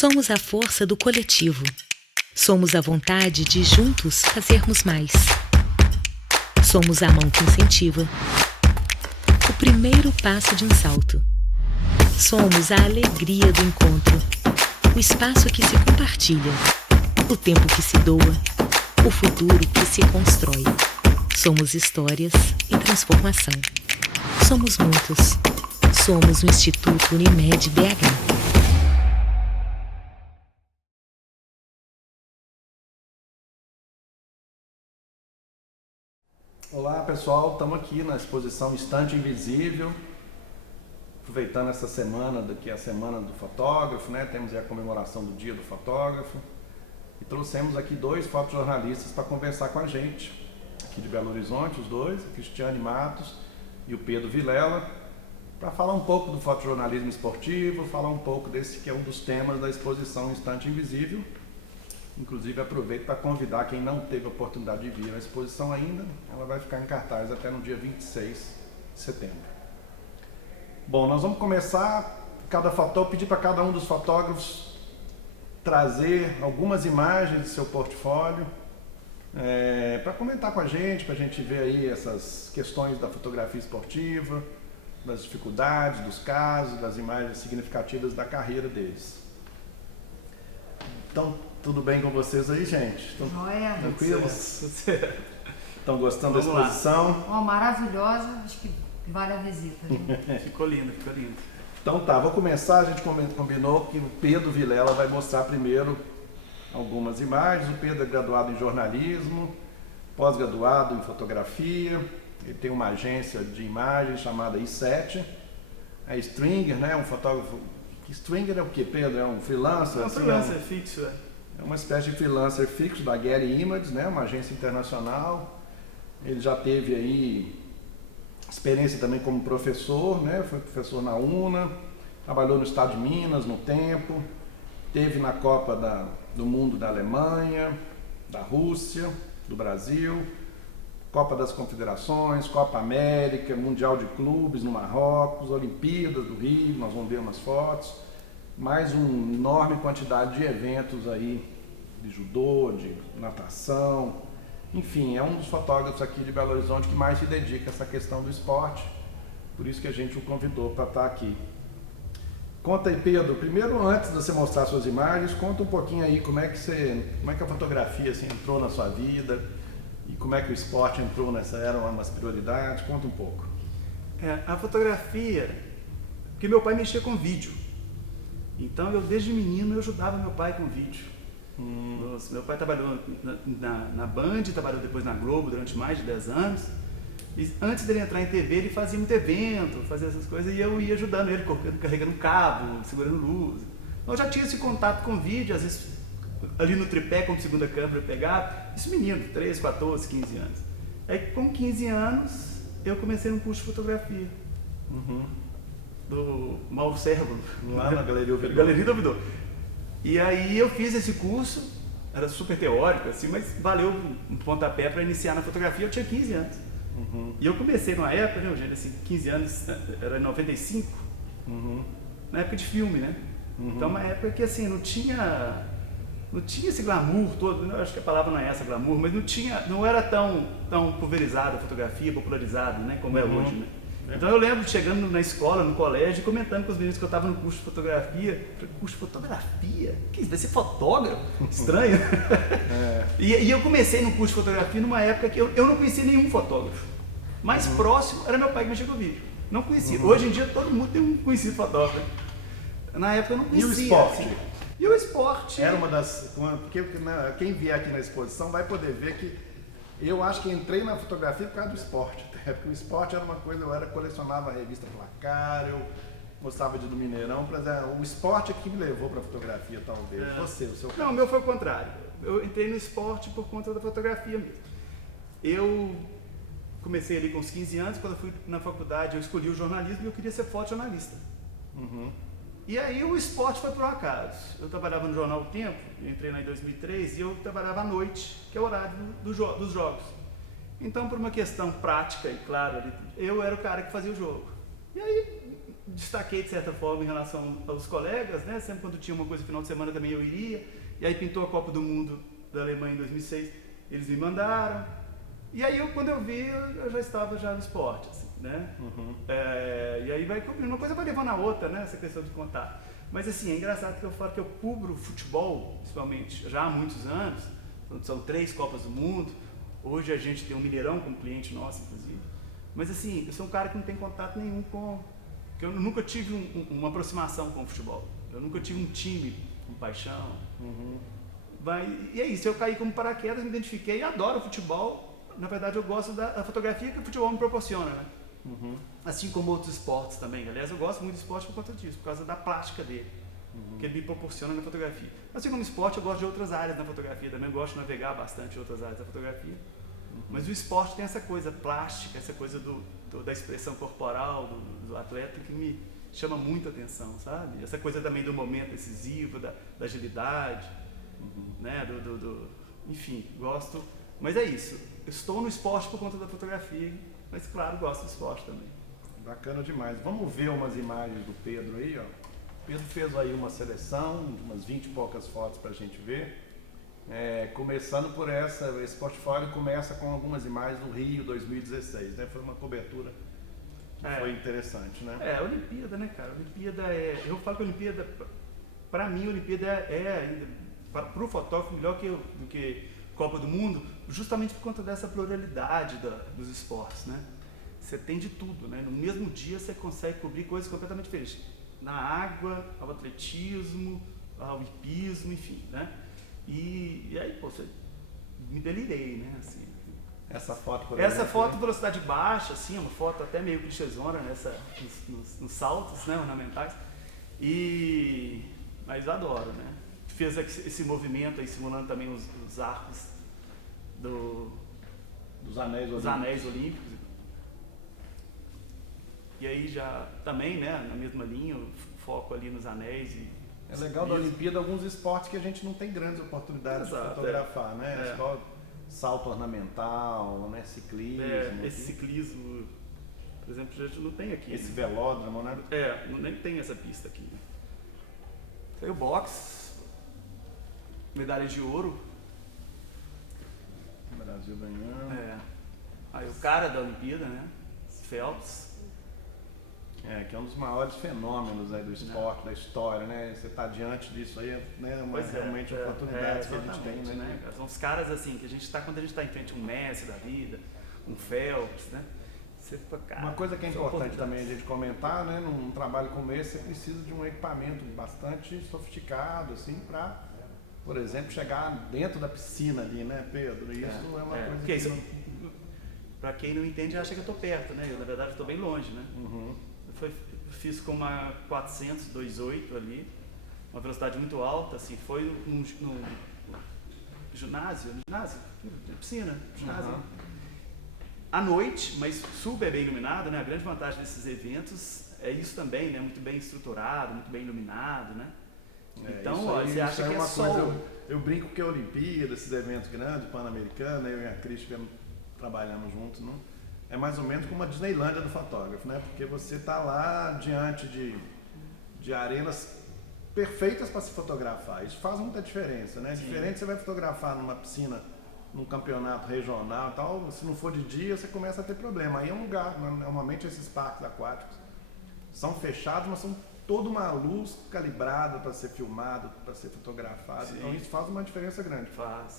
Somos a força do coletivo. Somos a vontade de juntos fazermos mais. Somos a mão que incentiva. O primeiro passo de um salto. Somos a alegria do encontro. O espaço que se compartilha. O tempo que se doa. O futuro que se constrói. Somos histórias e transformação. Somos muitos. Somos o Instituto Unimed BH. Olá pessoal, estamos aqui na exposição Estante Invisível, aproveitando essa semana, daqui a semana do fotógrafo, né? Temos a comemoração do Dia do Fotógrafo e trouxemos aqui dois fotojornalistas para conversar com a gente, aqui de Belo Horizonte, os dois, a Cristiane Matos e o Pedro Vilela, para falar um pouco do fotojornalismo esportivo, falar um pouco desse que é um dos temas da exposição Estante Invisível. Inclusive aproveito para convidar quem não teve a oportunidade de vir à exposição ainda, ela vai ficar em cartaz até no dia 26 de setembro. Bom, nós vamos começar, pedir para cada um dos fotógrafos trazer algumas imagens de seu portfólio, para comentar com a gente ver aí essas questões da fotografia esportiva, das dificuldades, dos casos, das imagens significativas da carreira deles. Então, tudo bem com vocês aí, gente? Joia. Tranquilos? Estão gostando da exposição? Oh, maravilhosa, acho que vale a visita. Ficou lindo, ficou lindo. Então tá, vou começar, a gente combinou que o Pedro Vilela vai mostrar primeiro algumas imagens. O Pedro é graduado em jornalismo, pós-graduado em fotografia, ele tem uma agência de imagens chamada I7, é Stringer, né? Um fotógrafo. Stringer é o que, Pedro? É um freelancer? É um freelancer fixo, É uma espécie de freelancer fixo da Getty Images, né? Uma agência internacional. Ele já teve aí experiência também como professor, né? Foi professor na UNA, trabalhou no estado de Minas no tempo, teve na Copa do Mundo da Alemanha, da Rússia, do Brasil, Copa das Confederações, Copa América, Mundial de Clubes no Marrocos, Olimpíadas do Rio, nós vamos ver umas fotos, mais uma enorme quantidade de eventos aí, de judô, de natação, enfim, é um dos fotógrafos aqui de Belo Horizonte que mais se dedica a essa questão do esporte, por isso que a gente o convidou para estar aqui. Conta aí, Pedro, primeiro, antes de você mostrar suas imagens, conta um pouquinho aí como é que a fotografia assim, entrou na sua vida, e como é que o esporte entrou eram umas prioridades, conta um pouco. A fotografia, porque meu pai mexia com vídeo, então eu desde menino eu ajudava meu pai com vídeo. Meu pai trabalhou na Band, trabalhou depois na Globo durante mais de 10 anos, e antes dele entrar em TV ele fazia muito evento, fazia essas coisas, e eu ia ajudando ele, carregando cabo, segurando luz. Então eu já tinha esse contato com vídeo, às vezes ali no tripé, como segunda câmera eu pegava, isso menino, 13, 14, 15 anos. Aí com 15 anos eu comecei num curso de fotografia, do Mauro Sérvulo, lá na Galeria Ouvidor. Galeria do Ouvidor. E aí eu fiz esse curso, era super teórico assim, mas valeu um pontapé para iniciar na fotografia, eu tinha 15 anos. E eu comecei numa época, né, Eugênio, assim, 15 anos, era em 95, na época de filme, né? Então uma época que assim, não tinha esse glamour todo, eu acho que a palavra não é essa, glamour, mas não era tão pulverizada a fotografia, popularizada, né, como é hoje, né? Então eu lembro chegando na escola, no colégio, comentando com os meninos que eu estava no curso de fotografia. Curso de fotografia? Que isso? Vai ser fotógrafo? Estranho. E eu comecei no curso de fotografia numa época que eu não conhecia nenhum fotógrafo. Mais próximo era meu pai que mexia com vídeo. Não conhecia. Hoje em dia todo mundo tem um conhecido fotógrafo. Na época eu não conhecia. E o esporte? Assim. E o esporte? Era uma das... Porque quem vier aqui na exposição vai poder ver que eu acho que entrei na fotografia por causa do esporte. Porque o esporte era uma coisa, colecionava a revista Placar, eu gostava de ir do Mineirão, o esporte é que me levou para a fotografia, talvez. Você, o seu caso. Não, o meu foi o contrário. Eu entrei no esporte por conta da fotografia mesmo. Eu comecei ali com uns 15 anos, quando eu fui na faculdade eu escolhi o jornalismo e eu queria ser fotojornalista. E aí o esporte foi por um acaso. Eu trabalhava no jornal O Tempo, eu entrei lá em 2003 e eu trabalhava à noite, que é o horário dos jogos. Então, por uma questão prática e clara, eu era o cara que fazia o jogo. E aí, destaquei de certa forma em relação aos colegas, né? Sempre quando tinha uma coisa no final de semana também eu iria. E aí pintou a Copa do Mundo da Alemanha em 2006, eles me mandaram. E aí quando eu vi, eu já estava já no esporte, assim, né? E aí vai cobrindo, uma coisa vai levando a outra, né? Essa questão de contar. Mas assim, é engraçado que eu falo que eu cubro futebol, principalmente, já há muitos anos. São 3 Copas do Mundo. Hoje a gente tem um Mineirão como cliente nosso, inclusive. Mas assim, eu sou um cara que não tem contato nenhum com... que eu nunca tive uma aproximação com o futebol. Eu nunca tive um time com paixão. E é isso, eu caí como paraquedas, me identifiquei, adoro futebol. Na verdade, eu gosto da fotografia que o futebol me proporciona, né? Assim como outros esportes também. Aliás, eu gosto muito de esporte por conta disso, por causa da plástica dele, que ele me proporciona na fotografia. Assim como esporte, eu gosto de outras áreas na fotografia também. Eu gosto de navegar bastante em outras áreas da fotografia. Mas o esporte tem essa coisa plástica, essa coisa da expressão corporal do atleta que me chama muita atenção, sabe? Essa coisa também do momento decisivo, da agilidade, né? Enfim, gosto. Mas é isso, eu estou no esporte por conta da fotografia, mas claro, gosto do esporte também. Bacana demais. Vamos ver umas imagens do Pedro aí, ó. O Pedro fez aí uma seleção, umas 20 e poucas fotos pra gente ver. Começando por esse portfólio começa com algumas imagens do Rio 2016, né? Foi uma cobertura que foi interessante, né? A Olimpíada, né, cara? A Olimpíada eu falo que a Olimpíada, pra mim, a Olimpíada ainda, para o fotógrafo, melhor do que Copa do Mundo, justamente por conta dessa pluralidade dos esportes, né? Você tem de tudo, né? No mesmo dia você consegue cobrir coisas completamente diferentes. Na água, ao atletismo, ao hipismo, enfim, né? E aí, pô, você me delirei, né? Assim, essa foto, por essa exemplo, foto velocidade baixa, assim, uma foto até meio clichêzona nos saltos, né, ornamentais. Mas eu adoro, né? Fez esse movimento aí simulando também os arcos dos anéis olímpicos. E aí já também, né, na mesma linha, o foco ali nos anéis É legal da Olimpíada alguns esportes que a gente não tem grandes oportunidades de fotografar, né? Salto ornamental, né? Ciclismo. Esse ciclismo, por exemplo, a gente não tem aqui. Esse velódromo, né? Nem tem essa pista aqui. Né? Tem o boxe, medalha de ouro. O Brasil ganhando. Aí o cara da Olimpíada, né? Phelps. Que é um dos maiores fenômenos aí do esporte, da história, né? Você está diante disso aí, né? Realmente oportunidades que a gente tem, né? São os caras assim, que a gente está, quando a gente está em frente a um Messi da vida, um Phelps, né? Uma coisa que é importante também a gente comentar, né? Num trabalho como esse, você precisa de um equipamento bastante sofisticado, assim, para, por exemplo, chegar dentro da piscina ali, né, Pedro? Isso é uma coisa que... Para quem não entende, acha que eu estou perto, né? Eu, na verdade, estou bem longe, né? Fiz com uma 400, 2.8 ali, uma velocidade muito alta, assim, foi num ginásio, piscina, à noite, mas super bem iluminado, né? A grande vantagem desses eventos é isso também, né? Muito bem estruturado, muito bem iluminado, né? Então, você acha que é sol. Eu brinco que a Olimpíada, esses eventos grandes, Pan-Americano, eu e a Cris trabalhamos juntos, não? É mais ou menos como uma Disneylândia do fotógrafo, né? Porque você está lá diante de arenas perfeitas para se fotografar. Isso faz muita diferença, né? Diferente você vai fotografar numa piscina, num campeonato regional e tal, se não for de dia, você começa a ter problema. Aí é um lugar, normalmente esses parques aquáticos são fechados, mas são toda uma luz calibrada para ser filmado, para ser fotografado. Então isso faz uma diferença grande.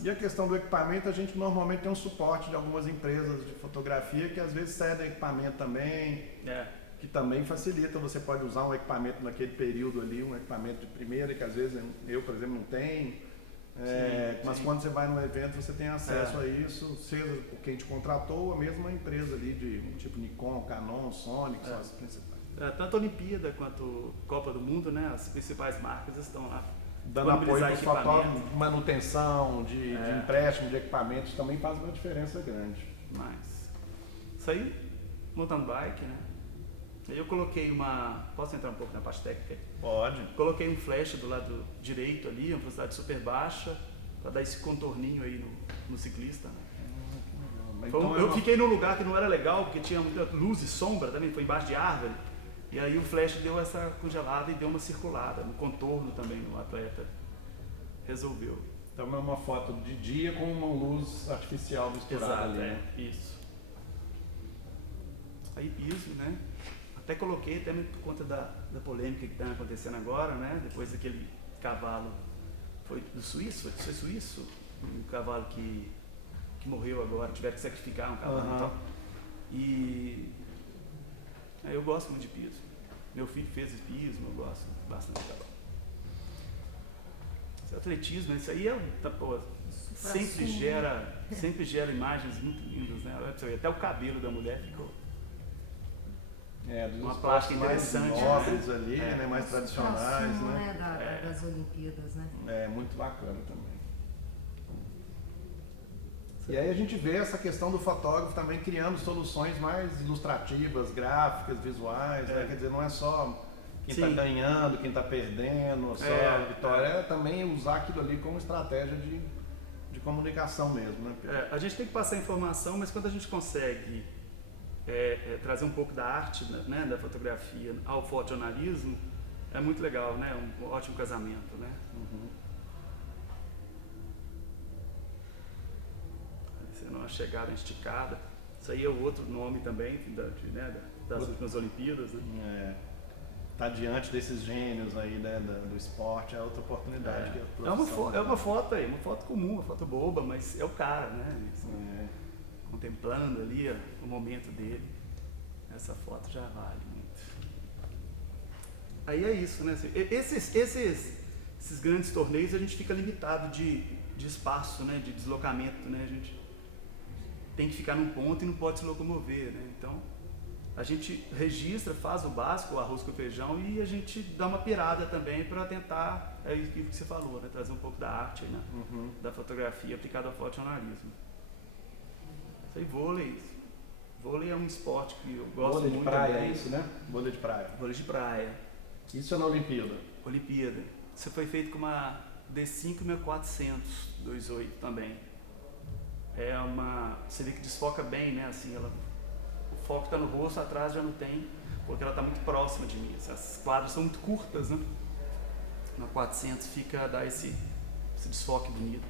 E a questão do equipamento, a gente normalmente tem um suporte de algumas empresas de fotografia que às vezes cedem equipamento também, que também facilita. Você pode usar um equipamento naquele período ali, um equipamento de primeira, que às vezes eu, por exemplo, não tenho. Mas quando você vai num evento, você tem acesso a isso, seja por quem te contratou ou a mesma empresa ali, de tipo Nikon, Canon, Sony, que são as principais. Tanto a Olimpíada quanto Copa do Mundo, né? As principais marcas estão lá dando apoio para os fotógrafos, manutenção, de empréstimo de equipamentos, também faz uma diferença grande. Mas isso aí, mountain bike, né? Aí eu coloquei posso entrar um pouco na parte técnica? Pode. Coloquei um flash do lado direito ali, uma velocidade super baixa, para dar esse contorninho aí no ciclista, né? Eu fiquei num lugar que não era legal, porque tinha muita luz e sombra também, foi embaixo de árvore. E aí o flash deu essa congelada e deu uma circulada, no contorno também no atleta. Resolveu. Então é uma foto de dia com uma luz artificial misturada. Exato, ali, né? isso. Aí piso, né? Até coloquei, até por conta da polêmica que está acontecendo agora, né? Depois daquele cavalo, foi do suíço? Foi suíço? Um cavalo que morreu agora, tiveram que sacrificar um cavalo e tal. E eu gosto muito de piso. Meu filho fez esse piso, eu gosto bastante de cavalo. Esse atletismo, isso aí sempre gera imagens muito lindas, né? Até o cabelo da mulher ficou. Dos uma plástica interessante, mais nobres, né? ali, né? Mais tradicionais, né? Das Olimpíadas, né? É muito bacana também. E aí a gente vê essa questão do fotógrafo também criando soluções mais ilustrativas, gráficas, visuais, né? Quer dizer, não é só quem está ganhando, quem está perdendo, só a vitória, é também usar aquilo ali como estratégia de comunicação mesmo, né, Pedro? A gente tem que passar informação, mas quando a gente consegue trazer um pouco da arte, né, da fotografia ao fotojornalismo, é muito legal, né? Um ótimo casamento, né? Uma chegada esticada. Isso aí é o outro nome também das últimas Olimpíadas, né? Tá diante desses gênios aí, né, do esporte, é outra oportunidade. Que é uma foto aí, uma foto comum, uma foto boba, mas é o cara, né? Contemplando ali o momento dele. Essa foto já vale muito. Aí é isso, né? Esses grandes torneios a gente fica limitado de espaço, né? De deslocamento, né? A gente tem que ficar num ponto e não pode se locomover, né? Então a gente registra, faz o básico, o arroz com feijão, e a gente dá uma pirada também para tentar, é isso que você falou, né? Trazer um pouco da arte, né? Da fotografia aplicada ao fotojornalismo. Isso aí, vôlei é um esporte que eu gosto muito. Vôlei de praia também. É isso, né? Vôlei de praia. Vôlei de praia. Isso é na Olimpíada? Olimpíada. Isso foi feito com uma D5 1400 2.8 também. Você vê que desfoca bem, né? Assim, o foco está no rosto, atrás já não tem, porque ela está muito próxima de mim. As quadras são muito curtas, né? Na 400 dá esse desfoque bonito.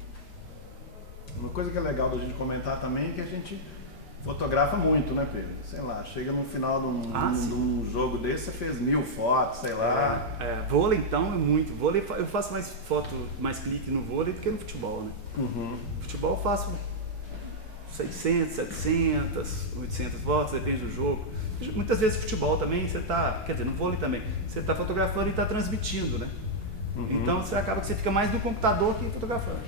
Uma coisa que é legal da gente comentar também é que a gente fotografa muito, né, Pedro? Sei lá, chega no final de um jogo desse, você fez 1000 fotos, sei lá. Vôlei então é muito. Vôlei, eu faço mais clique no vôlei do que no futebol, né? Futebol eu faço 600, 700, 800 fotos, depende do jogo. Muitas vezes futebol também, no vôlei também, você está fotografando e está transmitindo, né? Então você acaba que você fica mais no computador que fotografando.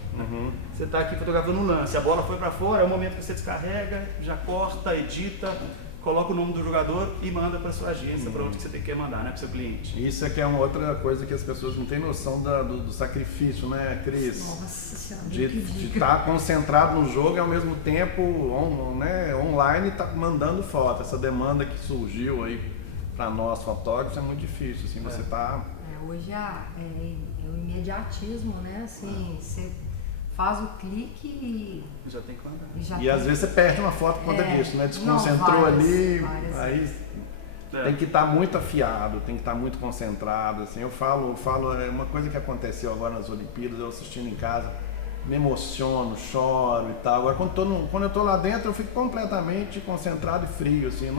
Você está aqui fotografando um lance, a bola foi para fora, é o momento que você descarrega, já corta, edita, coloca o nome do jogador e manda para sua agência, para onde que você quer mandar, né, para o seu cliente. Isso aqui é uma outra coisa que as pessoas não têm noção do sacrifício, né, Cris? Nossa Senhora, de estar concentrado no jogo e ao mesmo tempo online tá mandando foto. Essa demanda que surgiu aí para nós fotógrafos é muito difícil, assim, você tá... Hoje é o imediatismo, né? Assim, você faz o clique e já tem que mandar. E às vezes você perde uma foto por conta disso, né? Desconcentrou ali, aí tem que estar muito afiado, tem que estar muito concentrado, assim. Eu falo, uma coisa que aconteceu agora nas Olimpíadas, eu assistindo em casa, me emociono, choro e tal. Agora quando eu tô lá dentro, eu fico completamente concentrado e frio, assim,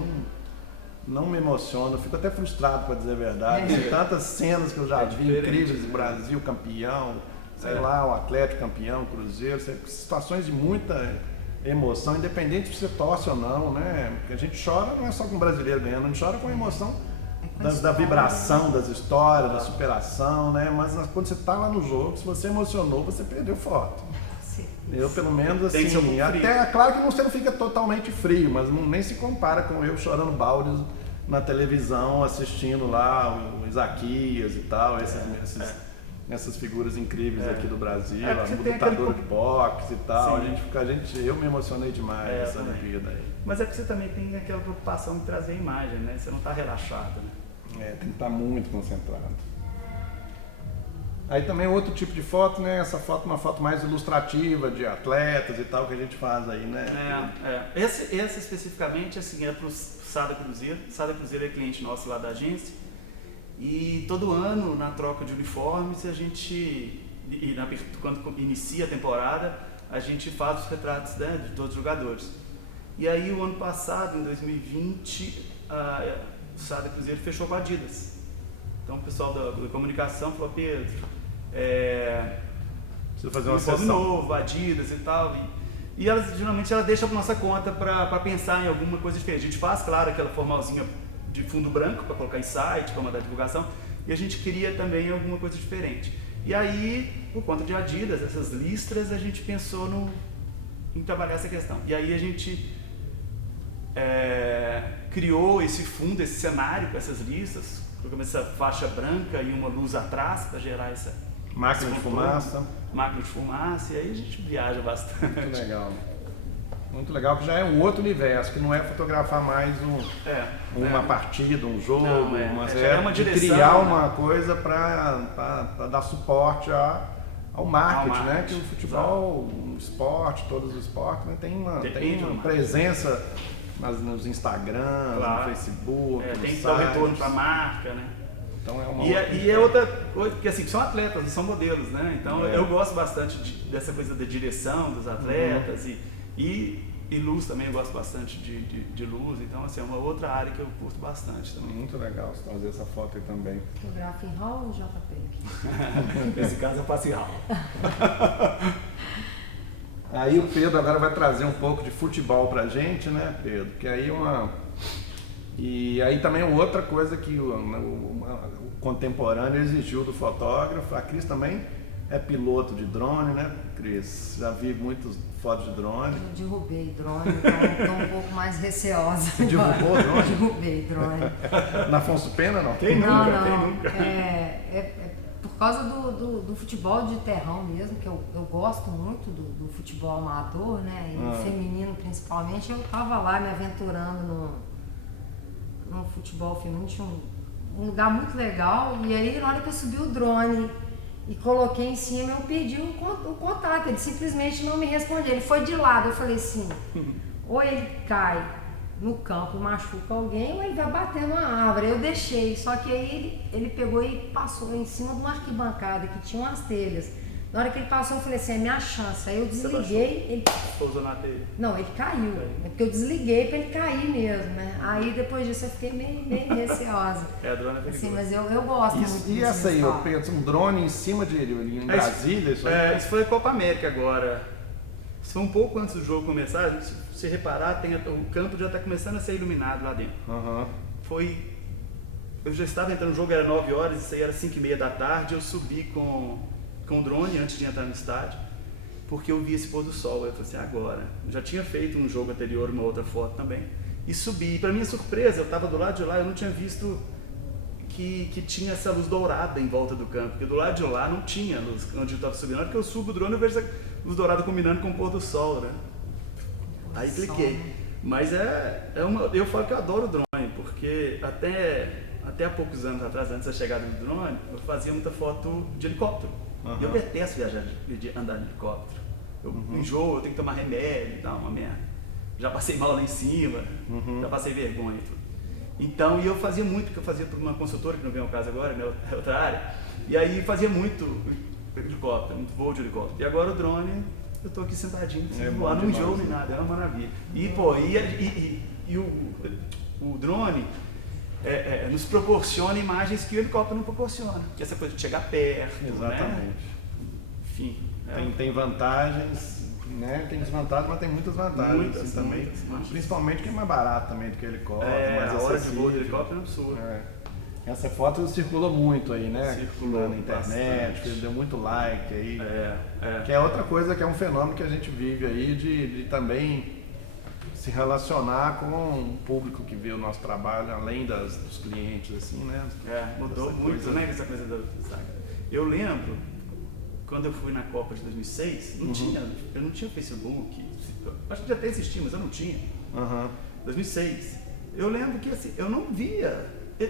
não me emociono, eu fico até frustrado, para dizer a verdade. Tem tantas cenas que eu já vi incríveis, Brasil campeão, sei lá, o Atlético campeão, Cruzeiro, situações de muita emoção, independente se você torce ou não, né? Porque a gente chora não é só com o brasileiro ganhando, a gente chora com a emoção da vibração, das histórias, da superação, né? Mas quando você está lá no jogo, se você emocionou, você perdeu foto. Eu, pelo menos, assim, até, claro que você não fica totalmente frio, mas nem se compara com eu chorando baldes na televisão, assistindo lá o Isaquias e tal, essas figuras incríveis aqui do Brasil, a lutadora de boxe e tal. Eu me emocionei demais nessa Olimpíada aí. Mas é porque você também tem aquela preocupação de trazer a imagem, né? Você não está relaxado, né? Tem que estar muito concentrado. Aí também outro tipo de foto, né? Essa foto é uma foto mais ilustrativa de atletas e tal que a gente faz aí, né? Essa especificamente assim, é para o Sada Cruzeiro. Sada Cruzeiro é cliente nosso lá da agência. E todo ano, na troca de uniformes, a gente, quando inicia a temporada, a gente faz os retratos, né, de todos os jogadores. E aí o ano passado, em 2020, o Sada Cruzeiro fechou com a Adidas. Então o pessoal da comunicação falou: Pedro, precisa fazer uma uniforme sessão novo, Adidas e tal. E geralmente ela deixa para nossa conta para pensar em alguma coisa diferente. A gente faz, claro, aquela formalzinha de fundo branco para colocar em site, para mandar divulgação, e a gente queria também alguma coisa diferente. E aí, por conta de Adidas, essas listras, a gente pensou em trabalhar essa questão. E aí a gente criou esse fundo, esse cenário com essas listas, colocamos essa faixa branca e uma luz atrás para gerar essa máquina de fumaça. Máquina de fumaça, e aí a gente viaja bastante. Muito legal. Muito legal, que já é um outro universo, que não é fotografar mais uma partida, um jogo, uma direção, criar uma coisa para dar suporte ao marketing, né? Que o futebol, o esporte, todos os esportes, né? tem uma presença nos Instagrams, no Facebook, no tem que sites. dar o retorno para a marca, né? Então é outra coisa, porque assim, são atletas, são modelos, né? Então eu gosto bastante dessa coisa da direção dos atletas e luz também, eu gosto bastante de luz, então assim, é uma outra área que eu curto bastante também. Muito legal você fazer essa foto aí também. Fotografa em RAW ou JPEG? Nesse caso eu faço em RAW. Aí o Pedro agora vai trazer um pouco de futebol pra gente, né, Pedro? Que aí E aí também outra coisa que o contemporâneo exigiu do fotógrafo. A Cris também é piloto de drone, né, Cris? Já vi muitas fotos de drone. Eu derrubei drone, então estou um pouco mais receosa. Você derrubou o drone? Derrubei drone. Na Afonso Pena, não? Quem nunca? Não. Quem nunca? Por causa do futebol de terrão mesmo, que eu gosto muito do futebol amador, né? E feminino principalmente. Eu estava lá me aventurando no futebol feminino, tinha um lugar muito legal. E aí, na hora que eu subi o drone e coloquei em cima, eu perdi o contato. Ele simplesmente não me respondeu. Ele foi de lado. Eu falei assim: ou ele cai no campo e machuca alguém, ou ele vai bater numa árvore. Eu deixei, só que aí ele pegou e passou em cima de uma arquibancada que tinha umas telhas. Na hora que ele passou, eu falei assim: é minha chance. Aí eu desliguei. Ele pousou na telha? Não, ele caiu. É porque eu desliguei pra ele cair mesmo, né? Aí depois disso eu fiquei meio receosa. A drone é perigosa. Assim, mas eu gosto muito. E essa aí, eu penso, um drone em cima em Brasília? Isso aí? Isso foi a Copa América agora. Isso foi um pouco antes do jogo começar. Se você reparar, o campo já está começando a ser iluminado lá dentro. Eu já estava entrando no jogo, era 9 horas, isso aí era 5h30 da tarde. Eu subi com o drone antes de entrar no estádio, porque eu vi esse pôr do sol. Eu falei assim: agora. Eu já tinha feito um jogo anterior, uma outra foto também. E subi. E para minha surpresa, eu estava do lado de lá, eu não tinha visto que tinha essa luz dourada em volta do campo, porque do lado de lá não tinha luz onde eu estava subindo. Na hora que eu subo o drone, eu vejo essa luz dourada combinando com o pôr do sol, né? Aí cliquei. Mas eu falo que eu adoro o drone, porque até há poucos anos atrás, antes da chegada do drone, eu fazia muita foto de helicóptero. E eu detesto andar de helicóptero. Eu enjoo, eu tenho que tomar remédio, dá uma merda. Já passei mal lá em cima, já passei vergonha e tudo. Então, eu fazia muito, porque eu fazia por uma consultora, que não vem ao caso agora, é outra área. E aí fazia muito helicóptero, muito voo de helicóptero. E agora o drone, eu tô aqui sentadinho, sem voar, não enjoo nem nada, é uma maravilha. E o drone nos proporciona imagens que o helicóptero não proporciona. Que é essa coisa de chegar perto, exatamente. Né? Enfim. Tem vantagens, né? Tem desvantagens, mas tem muitas vantagens. Muitas também. Principalmente que é mais barato também do que helicóptero. Mais a hora de voo de helicóptero é um absurdo. Essa foto circulou muito aí, né? Circulou na internet, bastante. deu muito like aí. Que é outra coisa, que é um fenômeno que a gente vive aí de também se relacionar com o público que vê o nosso trabalho, além dos clientes, assim, né? Mudou muito, né? Essa coisa do Instagram. Eu lembro, quando eu fui na Copa de 2006, eu não tinha Facebook. Acho que já até existia, mas eu não tinha. 2006. Eu lembro que assim, eu não via.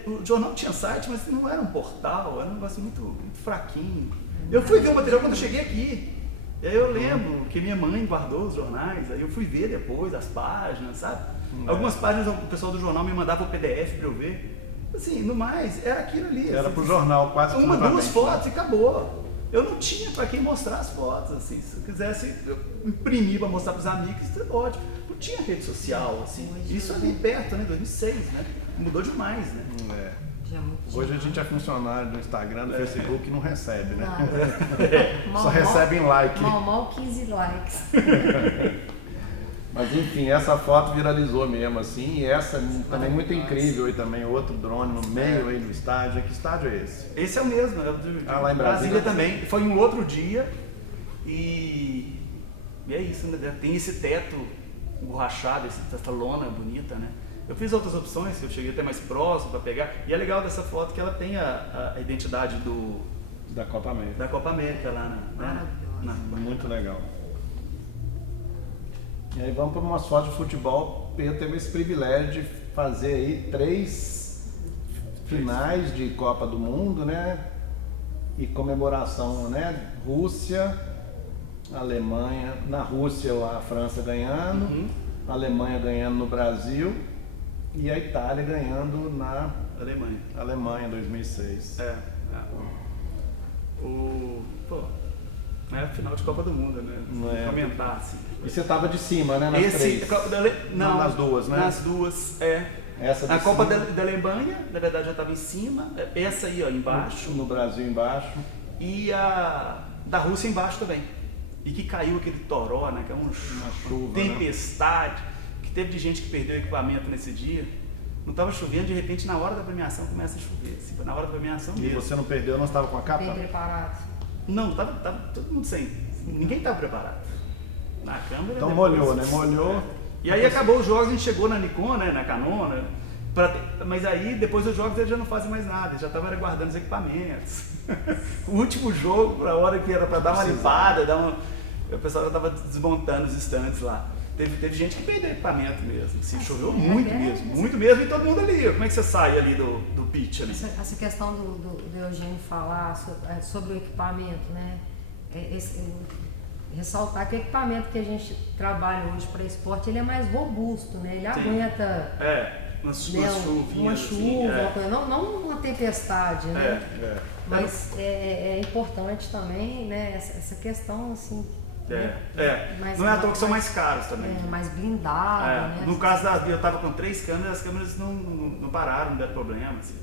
O jornal tinha site, mas não era um portal, era um negócio muito, muito fraquinho. Eu fui ver o material quando eu cheguei aqui. E aí eu lembro que minha mãe guardou os jornais, aí eu fui ver depois as páginas, sabe? Algumas páginas o pessoal do jornal me mandava o PDF para eu ver. Assim, no mais, era aquilo ali. Era assim, pro jornal, quase uma, duas exclusivamente, fotos e acabou. Eu não tinha para quem mostrar as fotos, assim. Se eu quisesse eu imprimir para mostrar pros amigos, ótimo. Não tinha rede social, assim. Isso ali perto, né? 2006, né? Mudou demais, né? Hoje a gente é funcionário do Instagram, do Facebook e não recebe, né? Nada. Só recebe em like. Mal 15 likes. Mas enfim, essa foto viralizou mesmo, assim, e essa também muito incrível aí também, outro drone no meio aí do estádio. Que estádio é esse? Esse é o mesmo, é o de lá em Brasília também. Foi um outro dia e é isso, né? Tem esse teto borrachado, essa lona bonita, né? Eu fiz outras opções, eu cheguei até mais próximo para pegar. E é legal dessa foto que ela tem a identidade Da Copa América. da Copa América lá Muito legal. E aí vamos para umas fotos de futebol. Pedro teve esse privilégio de fazer aí 3 finais de Copa do Mundo, né? E comemoração, né? Rússia, Alemanha, na Rússia a França ganhando, a Alemanha ganhando no Brasil e a Itália ganhando na Alemanha 2006. É a final de Copa do Mundo, né? Não é? Comentar assim. E você tava de cima, né? Nas 3. Não, nas duas, né? Nas duas, é. Essa de a Copa cima. da Alemanha, na verdade, já estava em cima. Essa aí, ó, embaixo. No Brasil embaixo. E a da Rússia embaixo também. E que caiu aquele toró, né? Que é uma chuva, tempestade. Né? Que teve de gente que perdeu equipamento nesse dia. Não estava chovendo, de repente, na hora da premiação começa a chover. Assim, foi na hora da premiação mesmo. E você não perdeu, não estava com a capa? Bem preparado. Não, tava todo mundo sem. Ninguém estava preparado. Na câmera. Então depois, molhou, né? Molhou. E aí acabou os jogos, a gente chegou na Nikon, né? Na Canon, né? Mas aí depois dos jogos eles já não fazem mais nada, eles já estavam guardando os equipamentos. O último jogo, a hora que era para dar uma limpada, o pessoal já estava desmontando os estantes lá. Teve gente que perdeu equipamento mesmo, assim, choveu muito mesmo, e todo mundo ali. Como é que você sai ali do pitch? Né? Essa questão do Eugênio falar sobre o equipamento, né? Ressaltar que o equipamento que a gente trabalha hoje para esporte, ele é mais robusto, né? Ele aguenta uma chuva, assim, não uma tempestade, né? Mas é importante também, né? Essa questão assim. Não é à toa que são mais caros também. Mais blindado, né? No caso eu estava com 3 câmeras, as câmeras não pararam, não deram problema, assim.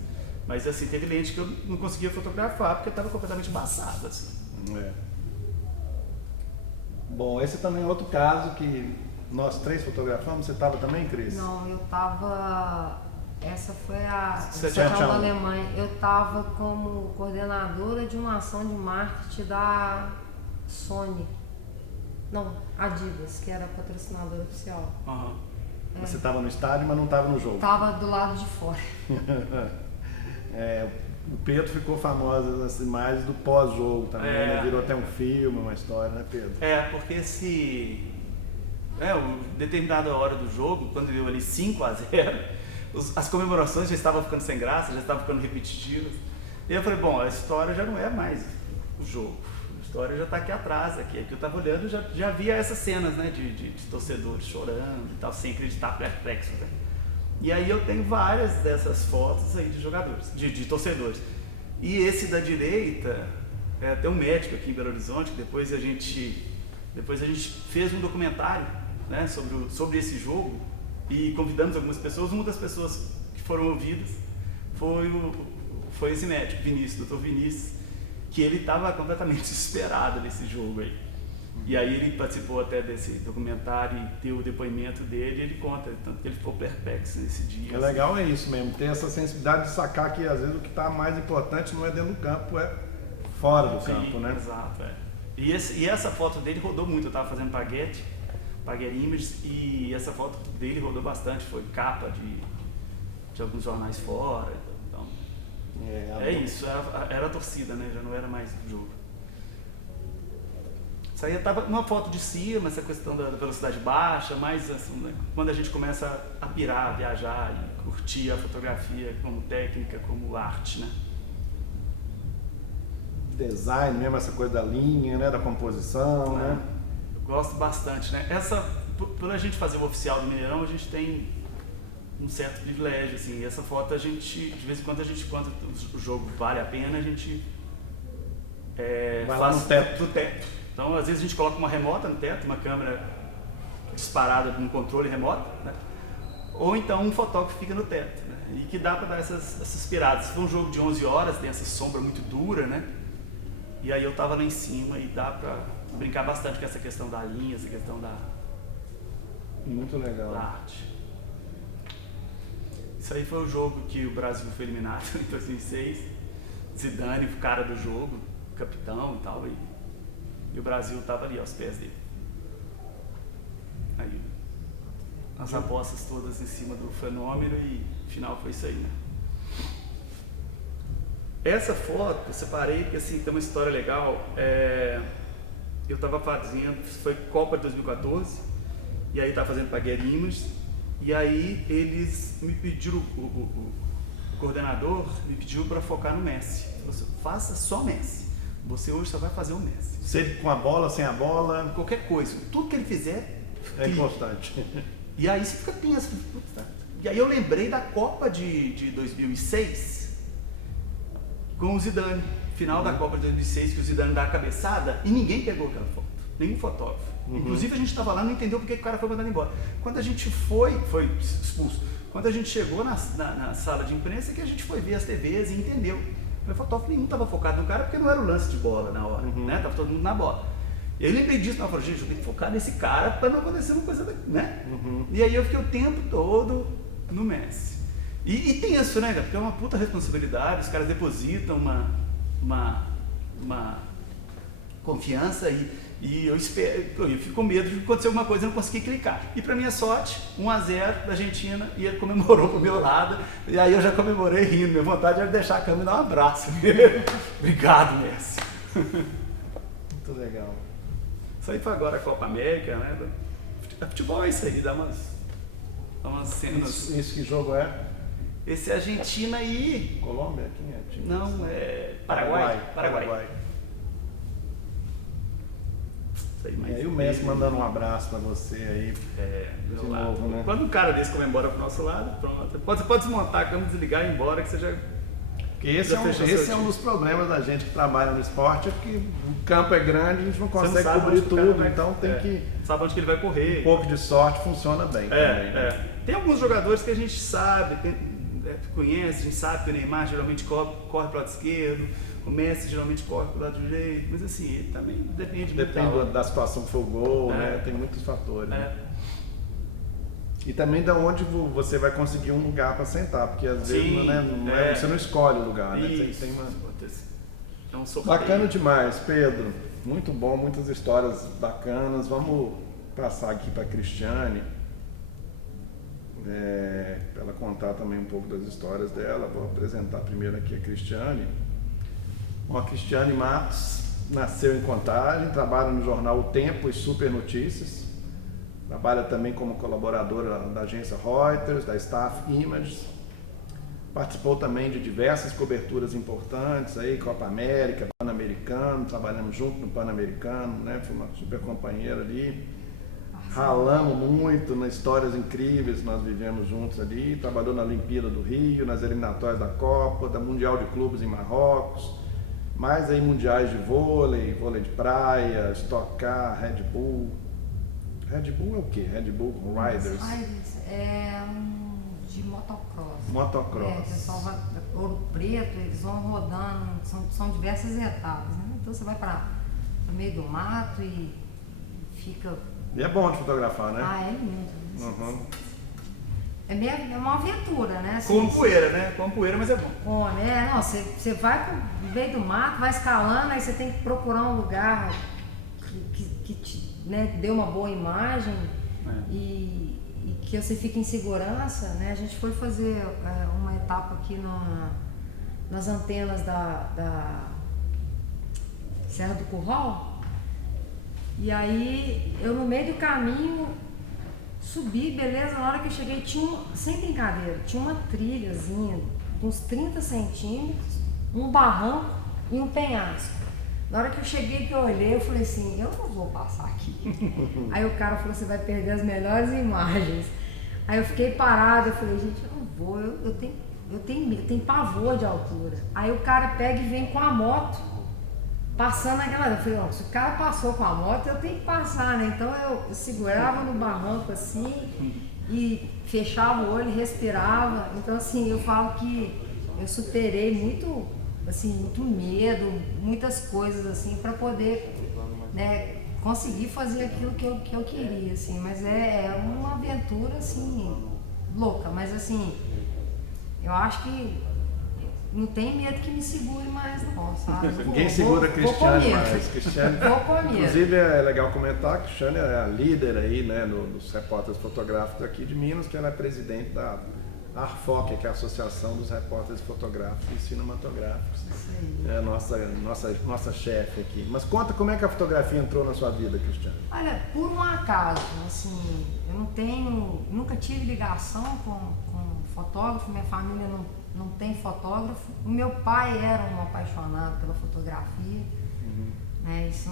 Mas assim, teve lente que eu não conseguia fotografar porque estava completamente embaçado, assim. Bom, esse também é outro caso que nós 3 fotografamos. Você estava também, Cris? Não, eu estava... Essa foi a da Alemanha. Eu estava como coordenadora de uma ação de marketing da Sony. Não, Adidas, que era a patrocinadora oficial. Você estava no estádio, mas não estava no jogo. Estava do lado de fora. O Pedro ficou famoso nas imagens do pós-jogo também, né? Virou até um filme, uma história, né, Pedro? Porque determinada hora do jogo, quando deu ali 5-0, as comemorações já estavam ficando sem graça, já estavam ficando repetitivas. E eu falei, bom, a história já não é mais o jogo. A história já está aqui atrás, aqui eu estava olhando, já via essas cenas, né, de torcedores chorando e tal, sem acreditar, perplexos, né? E aí eu tenho várias dessas fotos aí de jogadores, de torcedores. E esse da direita, tem um médico aqui em Belo Horizonte, que depois a gente fez um documentário, né, sobre esse jogo e convidamos algumas pessoas. Uma das pessoas que foram ouvidas foi esse médico, Vinícius, Dr. Vinícius, que ele estava completamente desesperado nesse jogo aí. E aí ele participou até desse documentário e deu o depoimento dele, e ele conta, tanto que ele ficou perplexo nesse dia. Legal é isso mesmo, ter essa sensibilidade de sacar que às vezes o que está mais importante não é dentro do campo, é fora do campo, né? Exato, E essa foto dele rodou muito, eu estava fazendo Paguete Images, e essa foto dele rodou bastante, foi capa de alguns jornais fora, então... isso, era a torcida, né? Já não era mais do jogo. Isso aí estava numa foto de cima, essa questão da velocidade baixa, mas assim, né, quando a gente começa a pirar, a viajar e curtir a fotografia como técnica, como arte, né? design mesmo, essa coisa da linha, né? Da composição, né? Eu gosto bastante, né? Por a gente fazer o oficial do Mineirão, a gente tem um certo privilégio, assim. Essa foto de vez em quando quando o jogo vale a pena, a gente vai lá no teto. Do teto. Então, às vezes a gente coloca uma remota no teto, uma câmera disparada com um controle remoto, né? Ou então um fotógrafo fica no teto, né? E que dá para dar essas piradas. Se for um jogo de 11 horas, tem essa sombra muito dura, né? E aí eu tava lá em cima e dá para brincar bastante com essa questão da linha, essa questão Muito legal. da arte. Isso aí foi o jogo que o Brasil foi eliminado em 2006. Zidane, o cara do jogo, capitão e tal, e o Brasil estava ali aos pés dele. Aí, as apostas todas em cima do fenômeno e o final foi isso aí, né? Essa foto eu separei porque assim, tem uma história legal. Eu estava fazendo, foi Copa de 2014, e aí estava fazendo para Getty Images, e aí eles me pediram, o coordenador me pediu para focar no Messi. Você faça só Messi. Você hoje só vai fazer o Messi. Seja com a bola, sem a bola. Qualquer coisa. Tudo que ele fizer é importante. E aí você fica tenso. E aí eu lembrei da Copa de 2006 com o Zidane. Final da Copa de 2006, que o Zidane dá a cabeçada e ninguém pegou aquela foto. Nenhum fotógrafo. Inclusive a gente estava lá, não entendeu porque o cara foi mandado embora. Quando a gente foi expulso. Quando a gente chegou na sala de imprensa, que a gente foi ver as TVs e entendeu. O fotógrafo nenhum estava focado no cara porque não era o lance de bola na hora, né? Tava todo mundo na bola. E eu lembrei disso, eu falei, gente, eu tenho que focar nesse cara para não acontecer uma coisa, né? E aí eu fiquei o tempo todo no Messi. E tem isso, né, cara? Porque é uma puta responsabilidade, os caras depositam uma confiança e eu fico com medo de acontecer alguma coisa e não conseguir clicar. E para minha sorte, 1-0 da Argentina, e ele comemorou pro meu lado, e aí eu já comemorei rindo. Minha vontade era deixar a câmera e dar um abraço. Obrigado, Messi. Muito legal. Isso aí foi agora a Copa América, né? Futebol é isso aí, dá umas cenas. Isso que jogo é? Esse é Argentina e... Colômbia? Quem é? Time? Não, é Paraguai. Isso aí, e aí o Messi mandando um abraço pra você aí. De novo, né? Quando um cara desse comemora pro nosso lado, pronto. Você pode desmontar a câmera, desligar e ir embora, que você já... Porque esse é um dos problemas da gente que trabalha no esporte, é que o campo é grande, a gente não consegue cobrir tudo, então tem que... Sabe onde que ele vai correr. Um pouco de sorte funciona bem também. Né? Tem alguns jogadores que a gente sabe, conhece, a gente sabe que o Neymar geralmente corre pro lado esquerdo, o Messi geralmente corre pro lado direito, mas assim, ele também depende da situação que for o gol, né? Tem muitos fatores. Né? E também de onde você vai conseguir um lugar para sentar, porque às vezes você não escolhe o lugar, né? Tem uma... Bacana demais, Pedro. Muito bom, muitas histórias bacanas. Vamos passar aqui para a Cristiane, para ela contar também um pouco das histórias dela. Vou apresentar primeiro aqui a Cristiane. Bom, a Cristiane Matos nasceu em Contagem, trabalha no jornal O Tempo e Super Notícias. Trabalha também como colaboradora da agência Reuters, da Staff Images. Participou também de diversas coberturas importantes, aí, Copa América, Pan-Americano, trabalhamos junto no Pan-Americano, né? Foi uma super companheira ali. Ralamos muito nas histórias incríveis que nós vivemos juntos ali. Trabalhou na Olimpíada do Rio, nas eliminatórias da Copa, da Mundial de Clubes em Marrocos. Mais aí mundiais de vôlei de praia, Stock Car, Red Bull. Red Bull é o quê? Red Bull Riders? É de motocross. Motocross. O pessoal vai para Ouro Preto, eles vão rodando, são diversas etapas, né? Então você vai para o meio do mato e fica... E é bom de fotografar, né? É lindo. É uma aventura, né? Com poeira, né? Com poeira, mas é bom. Você vai no meio do mato, vai escalando, aí você tem que procurar um lugar que te dê uma boa imagem e que você fique em segurança, né? A gente foi fazer uma etapa aqui nas antenas da Serra do Curral, e aí eu no meio do caminho subi, beleza, na hora que eu cheguei sem brincadeira, tinha uma trilhazinha de uns 30 centímetros, um barranco e um penhasco. Na hora que eu cheguei, que eu olhei, eu falei assim, eu não vou passar aqui. Aí o cara falou, você vai perder as melhores imagens. Aí eu fiquei parada, eu falei, gente, eu não vou, eu tenho pavor de altura. Aí o cara pega e vem com a moto, passando naquela... Eu falei, ó, se o cara passou com a moto, eu tenho que passar, né? Então eu segurava no barranco assim e fechava o olho, respirava. Então assim, eu falo que eu superei muito medo, muitas coisas assim, para poder, né, conseguir fazer aquilo que eu queria, assim. Mas é uma aventura assim louca, mas assim, eu acho que não tem medo que me segure mais não, sabe? Ninguém segura a Cristiane mais. Cristiane, vou com medo. Inclusive é legal comentar que a Cristiane é a líder aí, né, dos repórteres fotográficos aqui de Minas, que ela é presidente da ARFOC, que é a Associação dos Repórteres Fotográficos e Cinematográficos. É a nossa chefe aqui. Mas conta como é que a fotografia entrou na sua vida, Cristiane. Olha, por um acaso, assim, eu nunca tive ligação com fotógrafo, minha família não tem fotógrafo. O meu pai era um apaixonado pela fotografia, né, isso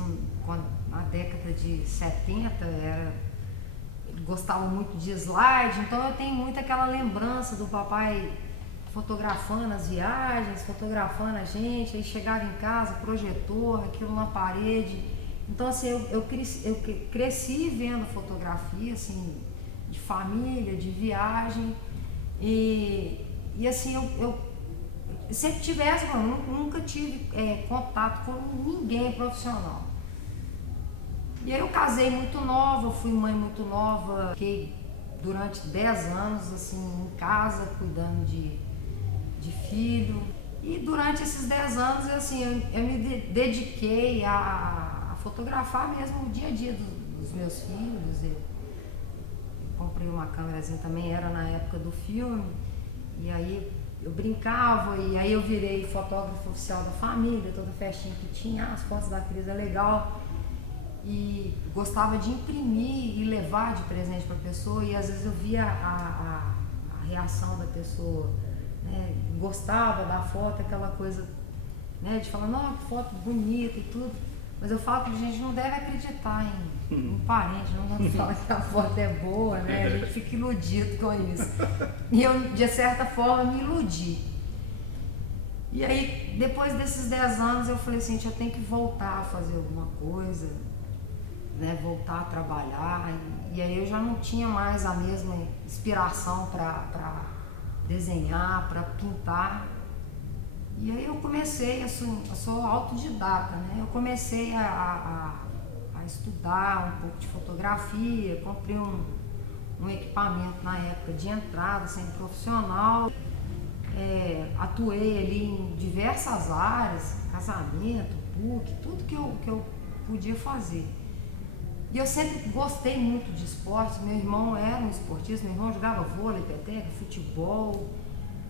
na década de 70, ele gostava muito de slide, então eu tenho muito aquela lembrança do papai fotografando as viagens, fotografando a gente, aí chegava em casa, projetor, aquilo na parede. Então assim, eu cresci vendo fotografia, assim, de família, de viagem, e assim, eu sempre tive nunca tive contato com ninguém profissional. E aí eu casei muito nova, fui mãe muito nova, fiquei durante 10 anos assim, em casa, cuidando de filho. E durante esses 10 anos assim, eu me dediquei a fotografar mesmo o dia a dia dos meus filhos. Eu comprei uma câmerazinha também, era na época do filme, e aí eu brincava, e aí eu virei fotógrafo oficial da família, toda festinha que tinha, as fotos da Cris é legal. E gostava de imprimir e levar de presente para a pessoa, e às vezes eu via a reação da pessoa, né? Gostava da foto, aquela coisa, né, de falar, não, que foto bonita e tudo, mas eu falo que a gente não deve acreditar em parente, não deve falar que a foto é boa, né? A gente fica iludido com isso. E eu, de certa forma, me iludi. E aí, depois desses 10 anos, eu falei assim, eu tenho que voltar a fazer alguma coisa, né, voltar a trabalhar, e aí eu já não tinha mais a mesma inspiração para desenhar, para pintar. E aí eu comecei, eu sou autodidata, né? Eu comecei a estudar um pouco de fotografia, comprei um equipamento na época de entrada, sem profissional, atuei ali em diversas áreas, casamento, PUC, tudo que eu podia fazer. E eu sempre gostei muito de esporte, meu irmão era um esportista, meu irmão jogava vôlei, peteca, futebol,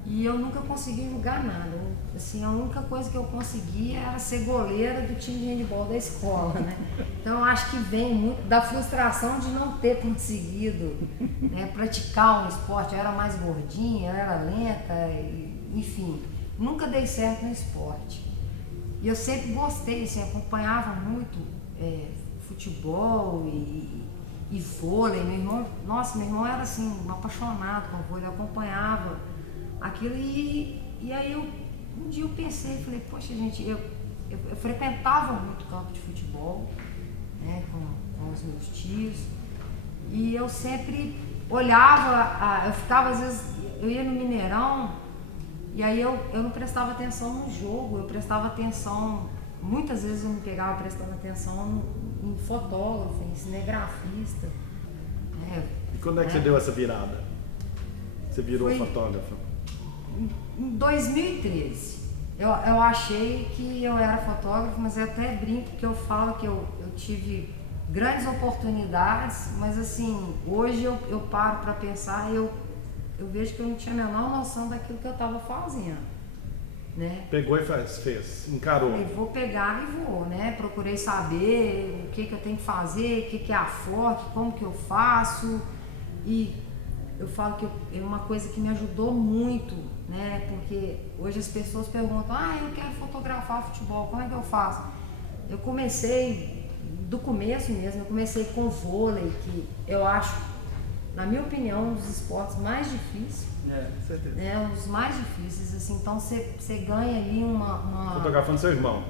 e eu nunca consegui jogar nada. Assim, a única coisa que eu conseguia era ser goleira do time de handebol da escola, né? Então eu acho que vem muito da frustração de não ter conseguido, né, praticar um esporte. Eu era mais gordinha, eu era lenta, enfim, nunca dei certo no esporte. E eu sempre gostei, assim, acompanhava muito futebol e vôlei. Meu irmão era assim, um apaixonado com vôlei, eu acompanhava aquilo, e aí um dia eu pensei, falei, poxa gente, eu frequentava muito campo de futebol, né, com os meus tios, e eu sempre olhava, eu ficava às vezes, eu ia no Mineirão, e aí eu não prestava atenção no jogo, eu prestava atenção, muitas vezes eu me pegava prestando atenção em fotógrafo, em cinegrafista. E quando é que você deu essa virada? Você virou fotógrafa? Em 2013. Eu achei que eu era fotógrafo, mas eu até brinco que eu falo que eu tive grandes oportunidades, mas assim, hoje eu paro para pensar e eu vejo que eu não tinha a menor noção daquilo que eu estava fazendo, né? Pegou e fez, encarou. Eu vou pegar e vou, né? Procurei saber o que eu tenho que fazer, o que é a FOC, como que eu faço, e eu falo que é uma coisa que me ajudou muito, né? Porque hoje as pessoas perguntam, eu quero fotografar futebol, como é que eu faço? eu comecei do começo mesmo, eu comecei com o vôlei, que eu acho, na minha opinião, um dos esportes mais difíceis. Com certeza. Né, um dos mais difíceis, assim, então você ganha ali uma... Fotografando seu irmão.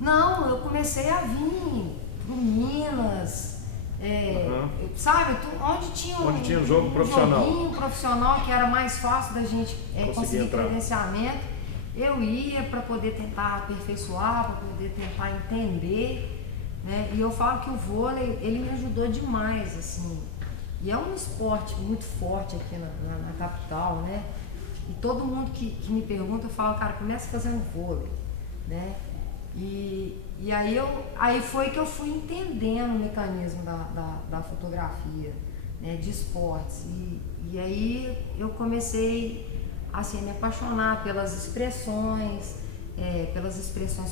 Não, eu comecei a vir pro Minas, sabe, onde tinha um jogo profissional. Joguinho profissional que era mais fácil da gente conseguir entrar. credenciamento, eu ia para poder tentar aperfeiçoar, para poder tentar entender, né? E eu falo que o vôlei, ele me ajudou demais, assim, e é um esporte muito forte aqui na capital, né? E todo mundo que me pergunta, eu falo, cara, começa fazendo vôlei, né? E aí foi que eu fui entendendo o mecanismo da fotografia, né, de esportes. E aí eu comecei assim, a me apaixonar pelas expressões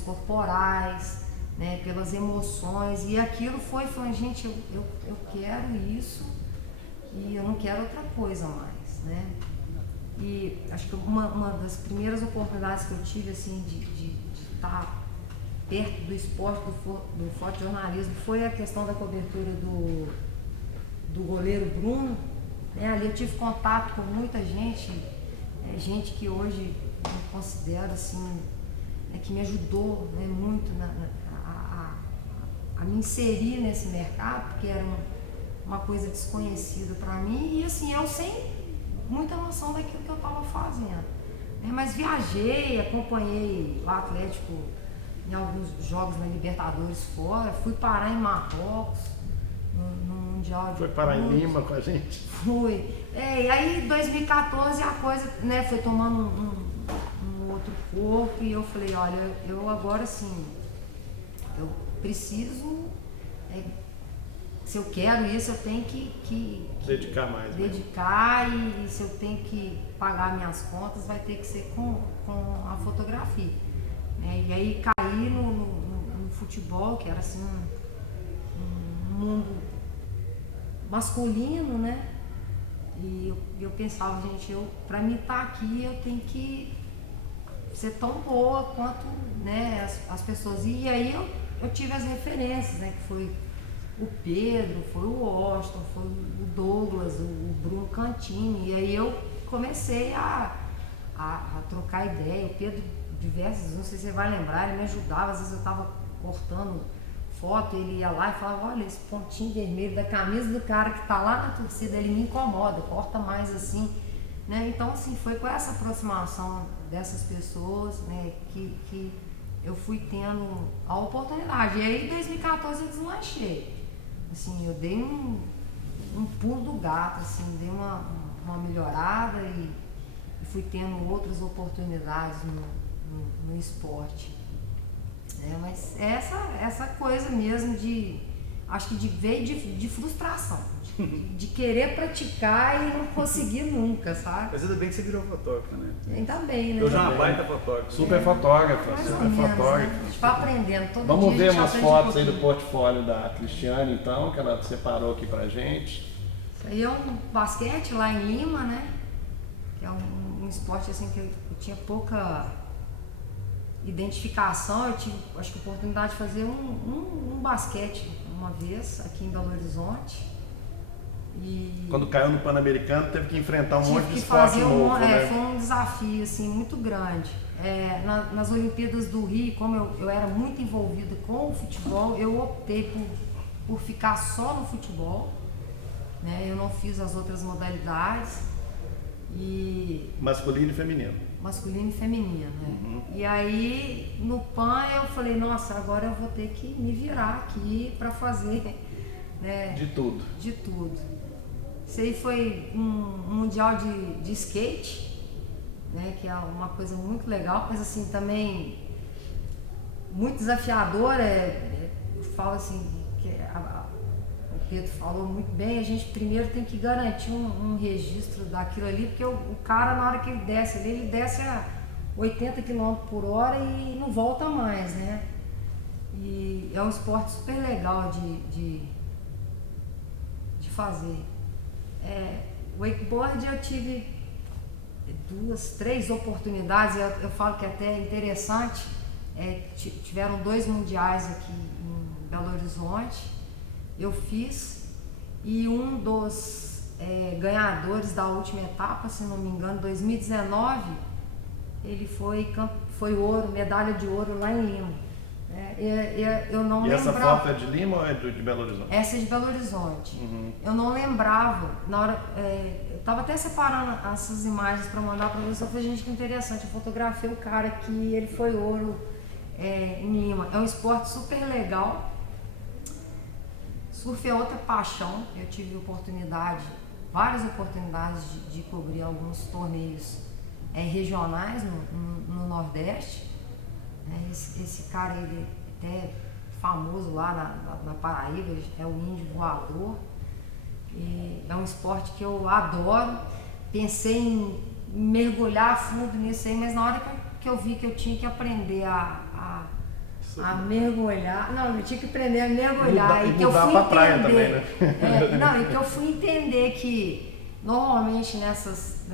corporais, né, pelas emoções. E aquilo foi gente, eu quero isso e eu não quero outra coisa mais, né? E acho que uma das primeiras oportunidades que eu tive assim, de estar perto do esporte, do fotojornalismo, foi a questão da cobertura do goleiro Bruno, né? Ali eu tive contato com muita gente, gente que hoje eu considero assim, que me ajudou, né, muito a me inserir nesse mercado, porque era uma coisa desconhecida para mim, e assim, eu sem muita noção daquilo que eu estava fazendo, né? Mas viajei, acompanhei o Atlético em alguns jogos na Libertadores fora, fui parar em Marrocos, no Mundial de Foi parar em Lima com a gente? Fui. E aí em 2014 a coisa, né, foi tomando um outro corpo, e eu falei, olha, eu agora sim, eu preciso, se eu quero isso, eu tenho que dedicar mais. Dedicar, e se eu tenho que pagar minhas contas, vai ter que ser com a fotografia. E aí caí no futebol, que era assim um mundo masculino, né? E eu pensava, gente, pra mim estar aqui, eu tenho que ser tão boa quanto, né, as pessoas. E aí eu tive as referências, né? Que foi o Pedro, foi o Washington, foi o Douglas, o Bruno Cantini. E aí eu comecei a trocar ideia. O Pedro, diversas, não sei se você vai lembrar, ele me ajudava, às vezes eu estava cortando foto, ele ia lá e falava, olha, esse pontinho vermelho da camisa do cara que está lá na torcida, ele me incomoda, corta mais assim, né? Então, assim, foi com essa aproximação dessas pessoas, né, que eu fui tendo a oportunidade. E aí, em 2014, eu deslanchei. Assim, eu dei um pulo do gato, assim, dei uma melhorada e fui tendo outras oportunidades no esporte. Mas essa coisa mesmo acho que veio de frustração, de querer praticar e não conseguir nunca, sabe? Mas ainda bem que você virou fotógrafa, né? Ainda bem, né? Eu já uma baita fotógrafa. Super fotógrafa, Mais super ou menos, fotógrafa. né? A gente vai aprendendo todo Vamos dia. ver a gente umas aprende fotos aí do pouquinho. portfólio da Cristiane, então, que ela separou aqui pra gente. Isso aí é um basquete lá em Lima, né? Que é um esporte assim que eu tinha pouca identificação. Eu tive, acho que, a oportunidade de fazer um basquete uma vez aqui em Belo Horizonte. E Quando caiu no Pan-Americano, teve que enfrentar um tive monte de que esporte fazer novo, né? foi um desafio assim, muito grande. Nas Olimpíadas do Rio, como eu era muito envolvida com o futebol, eu optei por ficar só no futebol, né? Eu não fiz as outras modalidades. Masculino e feminino. Masculino e feminino, né? E aí no PAN eu falei, nossa, agora eu vou ter que me virar aqui para fazer, né, De tudo. de tudo. Isso aí foi um mundial de skate, né, que é uma coisa muito legal, mas assim também muito desafiadora. Eu falo assim, o Pedro falou muito bem, a gente primeiro tem que garantir um registro daquilo ali, porque o cara, na hora que ele desce a 80 km por hora e não volta mais, né? E é um esporte super legal de fazer. Wakeboard eu tive 2, 3 oportunidades, eu falo que até é interessante, tiveram 2 mundiais aqui em Belo Horizonte, eu fiz, e um dos ganhadores da última etapa, se não me engano, 2019, ele foi ouro, medalha de ouro lá em Lima. Eu não E essa lembrava. foto é de Lima ou é de Belo Horizonte? Essa é de Belo Horizonte. Uhum. Eu não lembrava, na hora, eu estava até separando essas imagens para mandar para você. Eu falei, gente, que interessante, eu fotografei o cara que ele foi ouro em Lima. É um esporte super legal. Surf é outra paixão. Eu tive várias oportunidades de cobrir alguns torneios regionais no Nordeste. Esse cara, ele é até famoso lá na Paraíba, é o índio voador. E é um esporte que eu adoro. Pensei em mergulhar a fundo nisso aí, mas na hora que eu vi que eu tinha que aprender a mergulhar, não, eu tinha que aprender a mergulhar e que eu fui entender, e que eu fui entender que normalmente nessas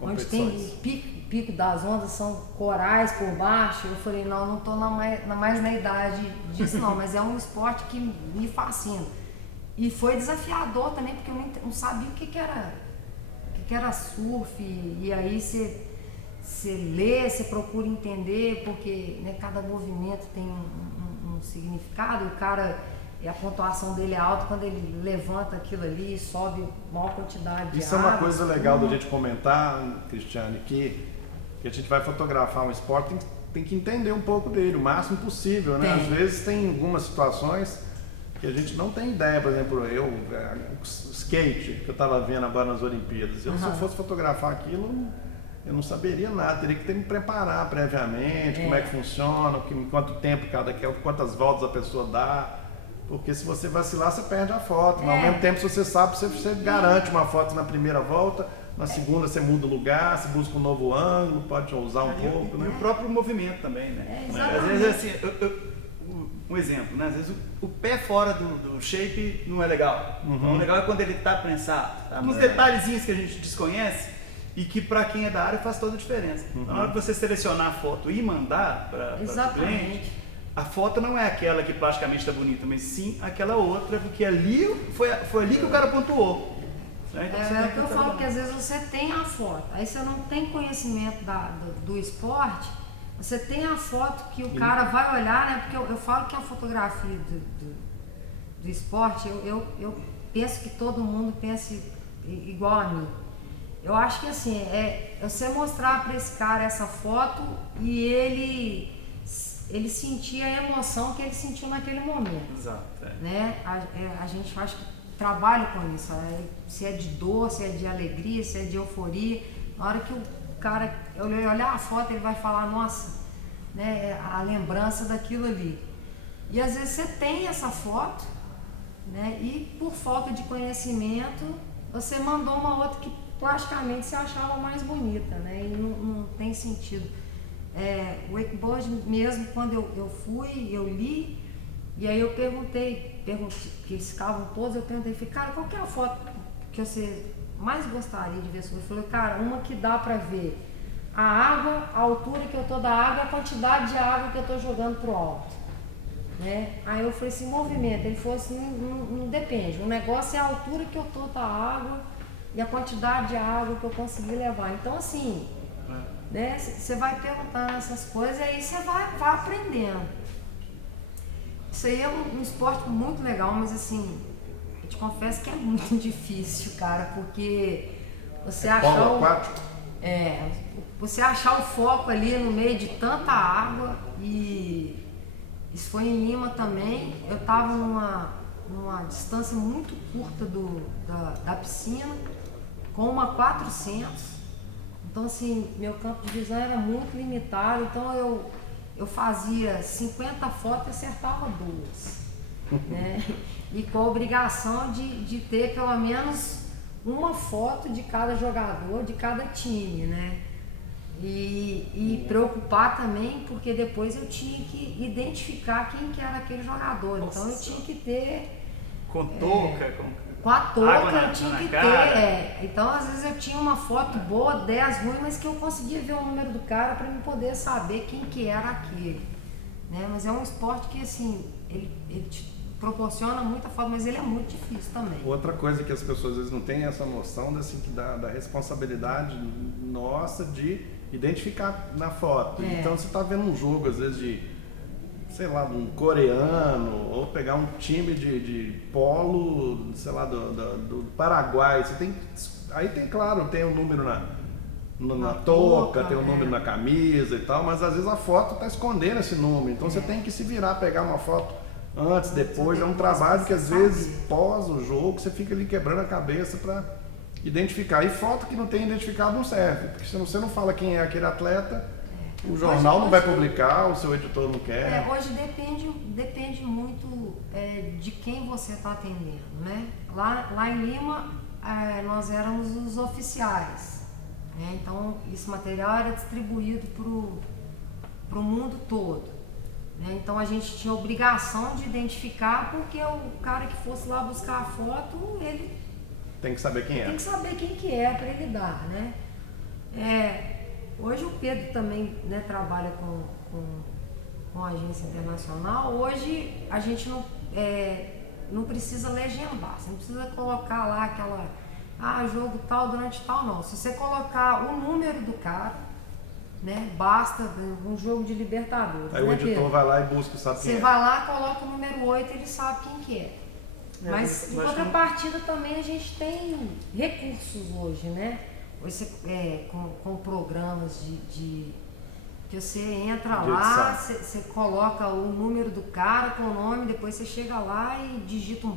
onde tem pico das ondas, são corais por baixo. Eu falei, não estou mais na idade disso não, mas é um esporte que me fascina. E foi desafiador também, porque eu não sabia o que era surf, e aí você lê, você procura entender, porque cada movimento tem um significado. O cara, a pontuação dele é alta quando ele levanta aquilo ali e sobe maior quantidade de Isso água. é uma coisa legal da gente comentar, Cristiane, que a gente vai fotografar um esporte, tem que entender um pouco dele, o máximo possível, né? Às vezes tem algumas situações que a gente não tem ideia. Por exemplo, o skate que eu estava vendo agora nas Olimpíadas, se eu fosse fotografar aquilo, eu não saberia nada, teria que me preparar previamente, como é que funciona, quanto tempo quantas voltas a pessoa dá, porque se você vacilar, você perde a foto, mas ao mesmo tempo, se você sabe, você garante uma foto na primeira volta, na segunda você muda o lugar, você busca um novo ângulo, pode usar um pouco, né? E o próprio movimento também, né? Às vezes, assim, um exemplo, né? Às vezes o pé fora do shape não é legal. Então, o legal é quando ele está prensado. Uns detalhezinhos que a gente desconhece e que para quem é da área faz toda a diferença. Na hora que você selecionar a foto e mandar para o cliente, a foto não é aquela que plasticamente está bonita, mas sim aquela outra, porque ali foi ali que o cara pontuou. Então, é o que eu falo, que às vezes você tem a foto, aí você não tem conhecimento do esporte, você tem a foto que o cara vai olhar, né? Porque eu falo que a fotografia do esporte, eu penso que todo mundo pense igual a mim. Eu acho que assim, é você mostrar para esse cara essa foto e ele sentir a emoção que ele sentiu naquele momento. Exato. Né? A gente acho que trabalha com isso, se é de dor, se é de alegria, se é de euforia. Na hora que o cara olhar a foto, ele vai falar, nossa, né, a lembrança daquilo ali. E às vezes você tem essa foto, né, e por falta de conhecimento, você mandou uma outra que plasticamente você achava mais bonita, né, e não tem sentido. O wakeboard mesmo, quando eu fui, eu li, e aí eu perguntei, que eles ficavam todos, eu perguntei, cara, qual que é a foto que você mais gostaria de ver sobre? Ele falou, cara, uma que dá pra ver a água, a altura que eu tô da água, a quantidade de água que eu tô jogando pro alto, né? Aí eu falei assim, movimento. Ele falou assim, não depende, o negócio é a altura que eu tô da água e a quantidade de água que eu consegui levar. Então assim, né, você vai perguntando essas coisas e aí você vai aprendendo. Isso aí é um esporte muito legal, mas assim, eu te confesso que é muito difícil, cara, porque você você achar o foco ali no meio de tanta água. E isso foi em Lima também. Eu estava numa distância muito curta da piscina, com uma 400. Então assim, meu campo de visão era muito limitado, então eu fazia 50 fotos e acertava 2, né? E com a obrigação de ter pelo menos uma foto de cada jogador, de cada time, né? E preocupar também, porque depois eu tinha que identificar quem que era aquele jogador. Então eu tinha que ter... Com touca, com a touca água eu tinha na que cara. ter. Então, às vezes eu tinha uma foto boa, 10 ruins, mas que eu conseguia ver o número do cara para me poder saber quem que era aquele. Né? Mas é um esporte que, assim, ele te proporciona muita foto, mas ele é muito difícil também. Outra coisa que as pessoas às vezes não têm essa noção assim, da responsabilidade nossa de identificar na foto. Então você está vendo um jogo, às vezes, de, sei lá, de um coreano, ou pegar um time de polo, sei lá, do Paraguai. Você tem, aí tem, claro, tem um número na touca, tem um número na camisa e tal, mas às vezes a foto está escondendo esse número. Então você tem que se virar, pegar uma foto antes, depois. É um trabalho que às vezes, pós o jogo, você fica ali quebrando a cabeça para identificar. E foto que não tem identificado não serve, porque se você não fala quem é aquele atleta, o jornal não vai publicar, o seu editor não quer. Hoje depende muito de quem você está atendendo, né? Lá em Lima, nós éramos os oficiais, né? Então, esse material era distribuído para o mundo todo. Né? Então, a gente tinha obrigação de identificar, porque o cara que fosse lá buscar a foto, ele tem que saber quem é. Tem que saber quem que é para ele dar, né? Hoje o Pedro também, né, trabalha com agência internacional. Hoje a gente não precisa legendar, você não precisa colocar lá aquela jogo tal durante tal, não. Se você colocar o número do cara, né, basta um jogo de Libertadores. Aí, né, o editor, Pedro, vai lá e busca, sabe quem é. Você vai lá, coloca o número 8, ele sabe quem que é. Mas em contrapartida também a gente tem recursos hoje, né? Hoje você, com programas que você entra lá, você coloca o número do cara com o nome, depois você chega lá e digita um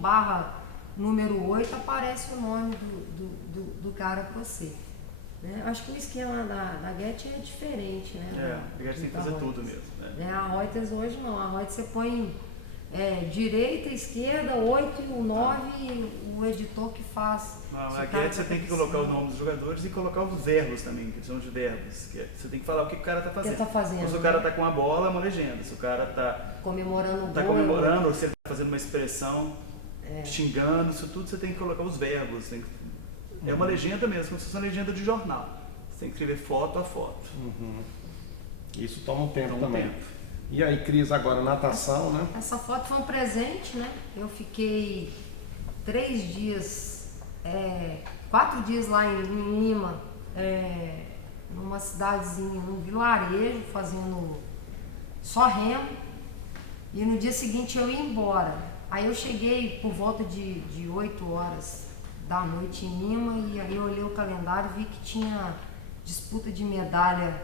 número 8, aparece o nome do cara para você. Né? Acho que o esquema da Get é diferente, né? A Get tem que fazer tudo mesmo. Né? A Reuters hoje não, a Reuters você põe direita, esquerda, 8 e o 9, o editor que faz. A Get você tem que colocar o nome dos jogadores e colocar os verbos também, que são os verbos. Você tem que falar o que o cara está fazendo. Se o cara está com a bola, é uma legenda. Se o cara está comemorando o gol, ou se ele está fazendo uma expressão, xingando, isso tudo você tem que colocar os verbos. É uma legenda mesmo, como se fosse uma legenda de jornal. Você tem que escrever foto a foto. Isso toma um tempo também. E aí, Cris, agora natação, né? Essa foto foi um presente, né? Eu fiquei 3 dias, 4 dias lá em Lima, numa cidadezinha, num vilarejo, fazendo só remo. E no dia seguinte eu ia embora. Aí eu cheguei por volta de 8 horas da noite em Lima, e aí eu olhei o calendário e vi que tinha disputa de medalha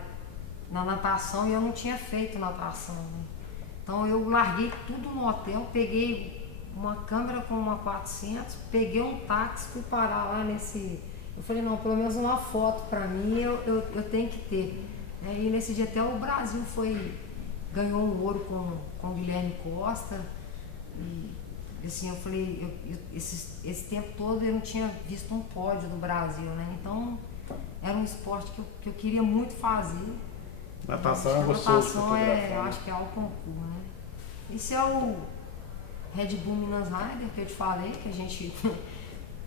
na natação e eu não tinha feito natação, né? Então eu larguei tudo no hotel, peguei uma câmera com uma 400, peguei um táxi, fui parar lá eu falei, não, pelo menos uma foto pra mim eu tenho que ter. E nesse dia até o Brasil ganhou um ouro com o Guilherme Costa, e assim, eu falei, esse tempo todo eu não tinha visto um pódio do Brasil, né? Então era um esporte que eu queria muito fazer. Natação é gostoso. Natação eu acho que é ao concurso, né? Esse é o Red Bull Minas Rider que eu te falei, que a gente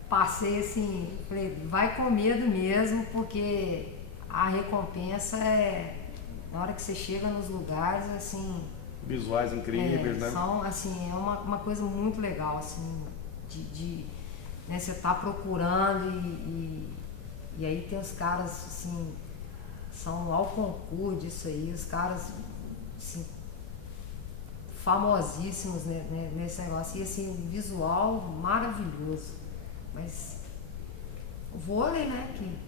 passei assim, falei, vai com medo mesmo, porque a recompensa na hora que você chega nos lugares, assim, visuais incríveis, né? São, assim, é uma coisa muito legal, assim, né, você tá procurando e aí tem os caras, assim, são ao concurso disso aí, os caras, assim, famosíssimos, né, nesse negócio, e assim, visual maravilhoso. Mas o vôlei, né, que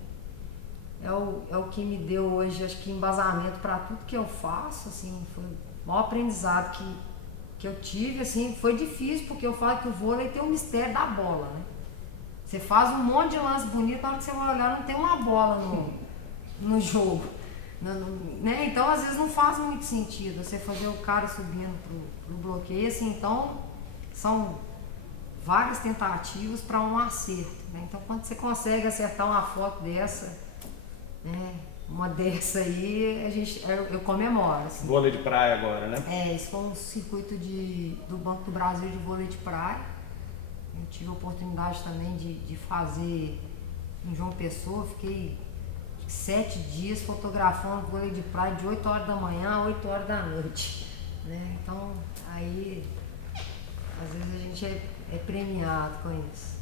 é o que me deu hoje, acho que embasamento para tudo que eu faço, assim, foi o maior aprendizado que eu tive, assim, foi difícil, porque eu falo que o vôlei tem o mistério da bola, né? Você faz um monte de lance bonito, na hora que você vai olhar não tem uma bola no jogo, né? Então às vezes não faz muito sentido você fazer o cara subindo pro bloqueio, assim, então são várias tentativas para um acerto, né? Então quando você consegue acertar uma foto dessa, né, uma dessa aí, eu comemoro, assim. Vôlei de praia agora, né? Isso foi um circuito do Banco do Brasil de vôlei de praia. Eu tive a oportunidade também de fazer em João Pessoa, fiquei 7 dias fotografando vôlei de praia de 8 horas da manhã a 8 horas da noite, né? Então, aí, às vezes a gente é premiado com isso.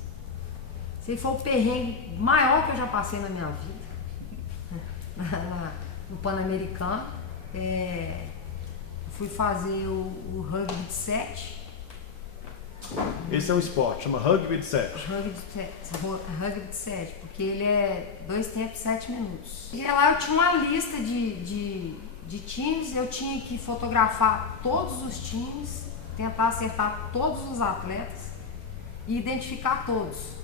Esse foi o perrengue maior que eu já passei na minha vida, no Pan-Americano. Fui fazer o rugby de 7. Esse é um esporte, chama rugby de 7. Rugby de 7, porque ele é 2 tempos, 7 minutos. E lá eu tinha uma lista de times, eu tinha que fotografar todos os times, tentar acertar todos os atletas e identificar todos.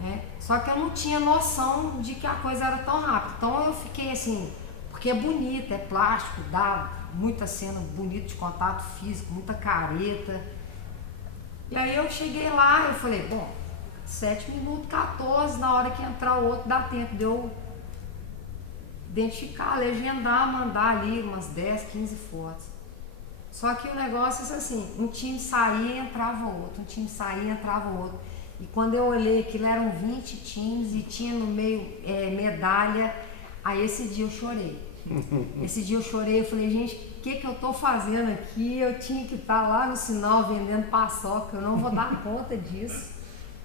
Né? Só que eu não tinha noção de que a coisa era tão rápida. Então eu fiquei assim, porque é bonito, é plástico, dá muita cena bonita de contato físico, muita careta. E aí eu cheguei lá, eu falei, bom, 7 minutos, 14, na hora que entrar o outro, dá tempo de eu identificar, legendar, mandar ali umas 10, 15 fotos. Só que o negócio é assim, um time saía e entrava outro, um time saía e entrava outro. E quando eu olhei aquilo, eram 20 times e tinha no meio medalha, aí esse dia eu chorei. Esse dia eu chorei, eu falei, gente, o que eu tô fazendo aqui? Eu tinha que estar lá no sinal vendendo paçoca, eu não vou dar conta disso.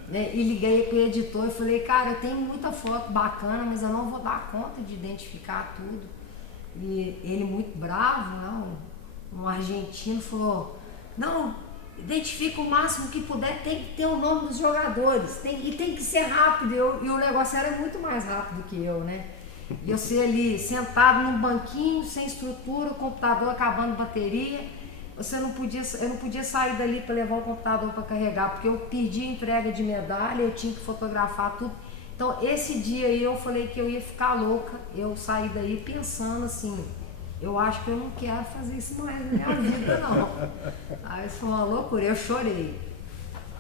E liguei pro editor e falei, cara, eu tenho muita foto bacana, mas eu não vou dar conta de identificar tudo. E ele muito bravo, né? Um argentino falou, não, identifica o máximo que puder, tem que ter o nome dos jogadores, e tem que ser rápido. E o negócio era muito mais rápido que eu, né? E eu sei ali, sentado num banquinho, sem estrutura, o computador acabando a bateria. Eu não podia sair dali para levar o computador para carregar, porque eu perdi a entrega de medalha, eu tinha que fotografar tudo. Então, esse dia aí eu falei que eu ia ficar louca. Eu saí daí pensando assim, eu acho que eu não quero fazer isso mais na minha vida, não. Aí isso foi uma loucura, eu chorei.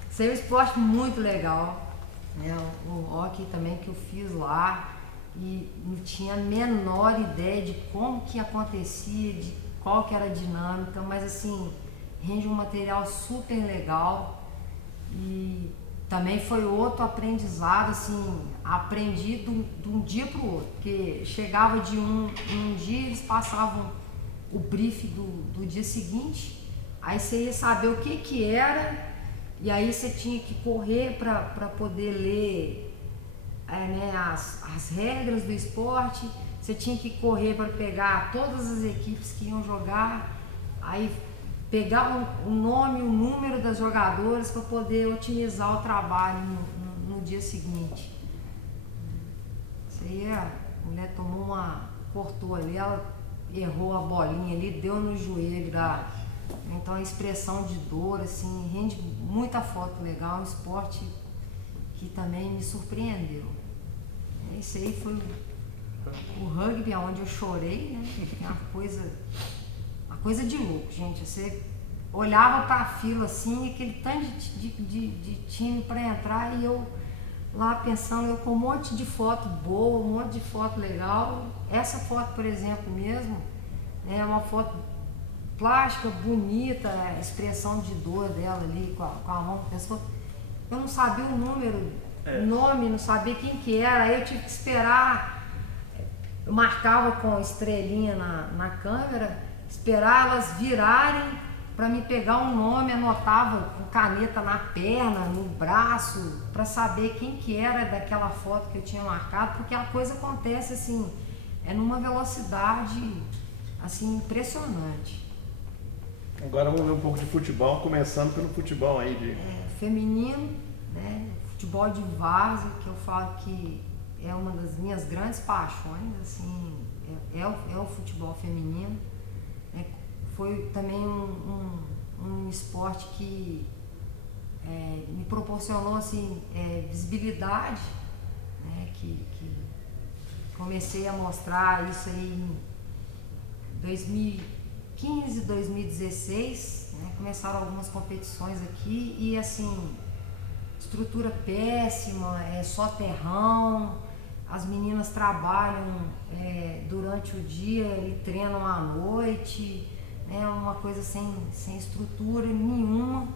Isso aí é um esporte muito legal, né? O hockey também que eu fiz lá. E não tinha a menor ideia de como que acontecia, de qual que era a dinâmica, mas assim, rende um material super legal. E também foi outro aprendizado, assim, aprendi de um dia para o outro, porque chegava de um dia, eles passavam o briefing do dia seguinte, aí você ia saber o que era, e aí você tinha que correr para poder ler né, as regras do esporte, você tinha que correr para pegar todas as equipes que iam jogar, aí pegar o nome, o número das jogadoras para poder otimizar o trabalho no dia seguinte. Isso aí a mulher cortou ali, ela errou a bolinha ali, deu no joelho então a expressão de dor, assim, rende muita foto legal, um esporte que também me surpreendeu. Esse aí foi o rugby, onde eu chorei, né? Uma coisa de louco, gente. Você olhava para a fila assim, aquele tanto de time para entrar, e eu lá pensando, eu com um monte de foto boa, um monte de foto legal. Essa foto, por exemplo, mesmo, é uma foto plástica, bonita, a expressão de dor dela ali com a mão. Eu não sabia o número, nome, não sabia quem que era, aí eu tive que esperar, eu marcava com estrelinha na câmera, esperar elas virarem para me pegar um nome, anotava com caneta na perna, no braço, para saber quem que era daquela foto que eu tinha marcado, porque a coisa acontece assim, numa velocidade assim impressionante. Agora vamos ver um pouco de futebol, começando pelo futebol aí feminino, né? Futebol de várzea, que eu falo que é uma das minhas grandes paixões, assim, é o futebol feminino. Foi também um esporte que me proporcionou assim, visibilidade, né? Que comecei a mostrar isso aí em 2015, 2016, né? Começaram algumas competições aqui e assim, estrutura péssima, só terrão, as meninas trabalham durante o dia e treinam à noite, uma coisa sem estrutura nenhuma.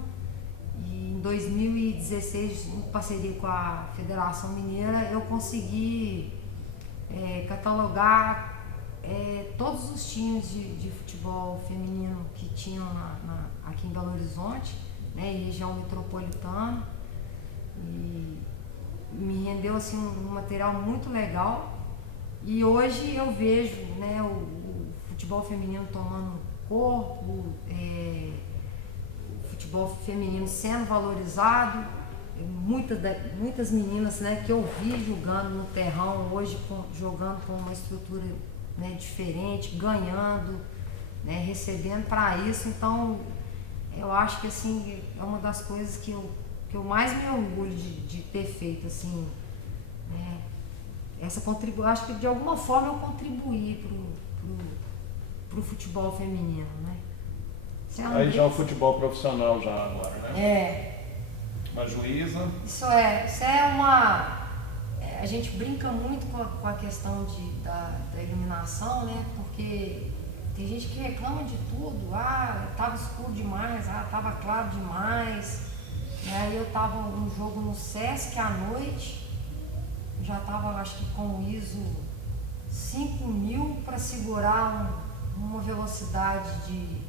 E em 2016, em parceria com a Federação Mineira, eu consegui catalogar todos os times de futebol feminino que tinham aqui em Belo Horizonte, né, em região metropolitana, e me rendeu assim, um material muito legal. E hoje eu vejo, né, o futebol feminino tomando corpo, o futebol feminino sendo valorizado. Muitas meninas, né, que eu vi jogando no terrão hoje, jogando com uma estrutura, né, diferente, ganhando, né, recebendo para isso. Então eu acho que assim, é uma das coisas que eu mais me orgulho de ter feito, assim, né, acho que de alguma forma eu contribuí pro futebol feminino, né. Aí já é o futebol profissional já agora, né? Uma juíza. Isso é uma... a gente brinca muito com a questão da iluminação, né? Porque tem gente que reclama de tudo. Tava escuro demais, tava claro demais. E aí eu tava num jogo no Sesc à noite, já tava, acho que com o ISO 5000 para segurar uma velocidade de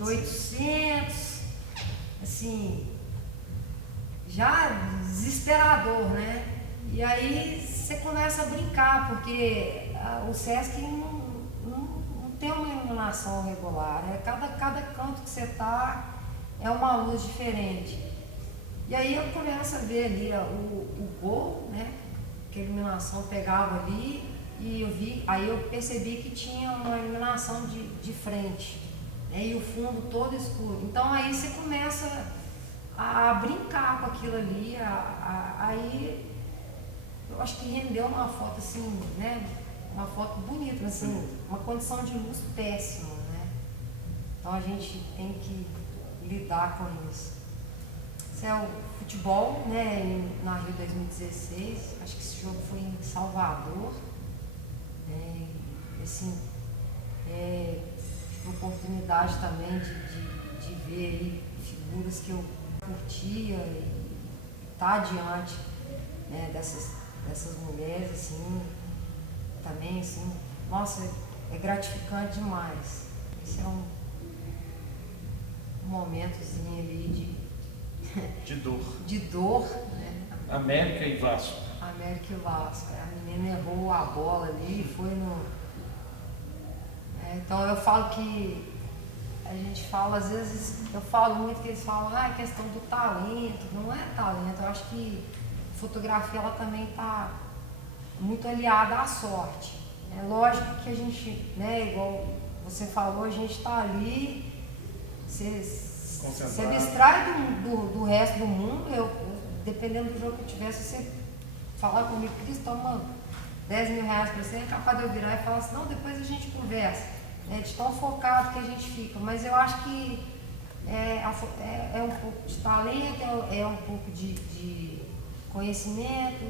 800, assim, já desesperador, né? E aí você começa a brincar, porque o Sesc não tem uma iluminação regular, cada canto que você tá é uma luz diferente. E aí eu começo a ver ali o gol, né? Que a iluminação pegava ali, e aí eu percebi que tinha uma iluminação de frente, né? E o fundo todo escuro. Então aí você começa a brincar com aquilo ali, aí eu acho que rendeu uma foto assim, né? Uma foto bonita, assim, uma condição de luz péssima, né? Então a gente tem que lidar com isso. Esse é o futebol, né? Na Rio 2016, acho que esse jogo foi em Salvador, né? Assim, tive a oportunidade também de ver aí figuras que eu curtia e estar diante, né, dessas mulheres, assim, também, assim, nossa, é gratificante demais. Esse é um momentozinho ali de dor, né? América e Vasco. América e Vasco. A menina errou a bola ali e foi no... então eu falo que a gente fala, às vezes, eu falo muito que eles falam, é questão do talento. Não é talento, eu acho que a fotografia ela também está muito aliada à sorte. É lógico que a gente, né, igual você falou, a gente está ali, você abstrai do resto do mundo. Dependendo do jogo que eu tivesse, você falar comigo, Cris, toma 10 mil reais para você, é capaz de eu virar e falar assim, não, depois a gente conversa. De tão focado que a gente fica, mas eu acho que é um pouco de talento, é um pouco de conhecimento,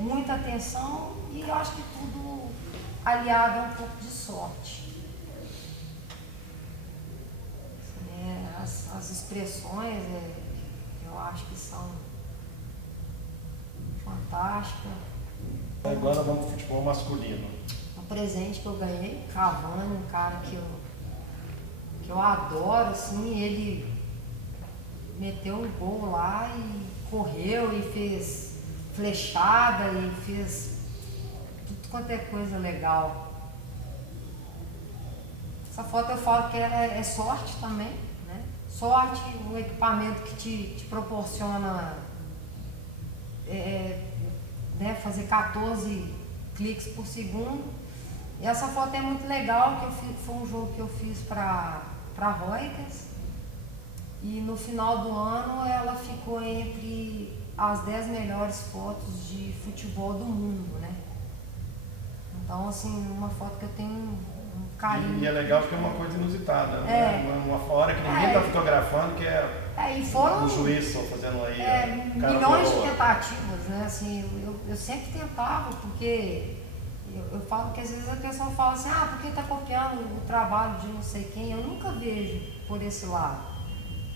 muita atenção, e eu acho que tudo aliado a um pouco de sorte. As expressões eu acho que são fantásticas. Agora vamos para o futebol masculino. Um presente que eu ganhei, Cavani, um cara que eu adoro, assim, ele meteu um gol lá e correu e fez flechada e fez tudo quanto é coisa legal. Essa foto eu falo que é sorte também, né? Sorte, um equipamento que te proporciona né, fazer 14 cliques por segundo. E essa foto é muito legal, foi um jogo que eu fiz para Reuters, e no final do ano ela ficou entre as 10 melhores fotos de futebol do mundo, né? Então, assim, uma foto que eu tenho um carinho. E é legal porque é uma coisa inusitada, né? Uma hora que ninguém está fotografando, que e foram o juiz só fazendo aí. Milhões de tentativas, né? Assim, eu sempre tentava, porque eu falo que às vezes a pessoa fala assim, porque está copiando o trabalho de não sei quem. Eu nunca vejo por esse lado.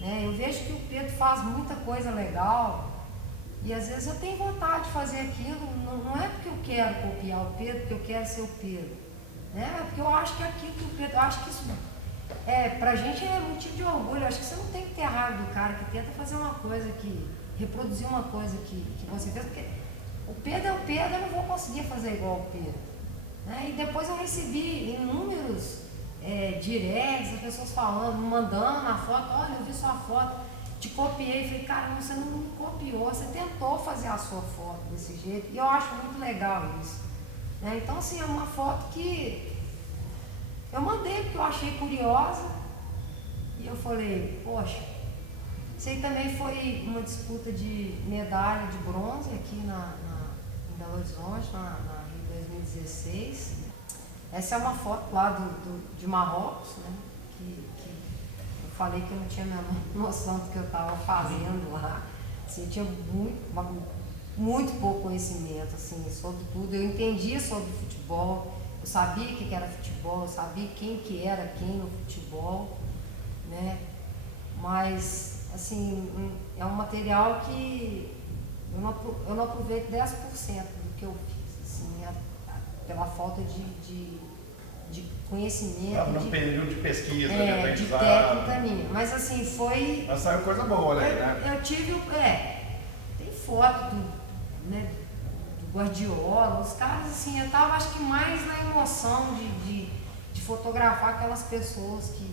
né? Eu vejo que o Pedro faz muita coisa legal e às vezes eu tenho vontade de fazer aquilo, não é porque eu quero copiar o Pedro, porque eu quero ser o Pedro, né? É porque eu acho que aquilo que o Pedro, eu acho que isso pra gente é motivo de orgulho. Eu acho que você não tem que ter raiva do cara que tenta fazer uma coisa, reproduzir uma coisa que você fez, porque o Pedro é o Pedro, eu não vou conseguir fazer igual o Pedro, né? E depois eu recebi inúmeros directs, as pessoas falando, mandando a foto, olha, eu vi sua foto, te copiei. Falei, cara, você não me copiou, você tentou fazer a sua foto desse jeito, e eu acho muito legal isso, né? Então, assim, é uma foto que eu mandei porque eu achei curiosa, e eu falei, poxa, isso aí também foi uma disputa de medalha de bronze aqui em Belo Horizonte, na Rio 2016. Essa é uma foto lá de Marrocos, né? Que eu falei que eu não tinha a menor noção do que eu estava fazendo lá. Assim, eu tinha muito pouco conhecimento, assim, sobre tudo. Eu entendia sobre futebol, eu sabia o que era futebol, eu sabia quem que era quem no futebol, né? Mas, assim, é um material que eu não aproveito 10% do que eu fiz, assim, pela falta de conhecimento. Estava no período de pesquisa, de aprendizado. De técnica minha. Mas assim, foi... Mas saiu coisa boa, né? Eu tive... tem foto do Guardiola, os caras, assim, eu tava, acho que mais na emoção de fotografar aquelas pessoas que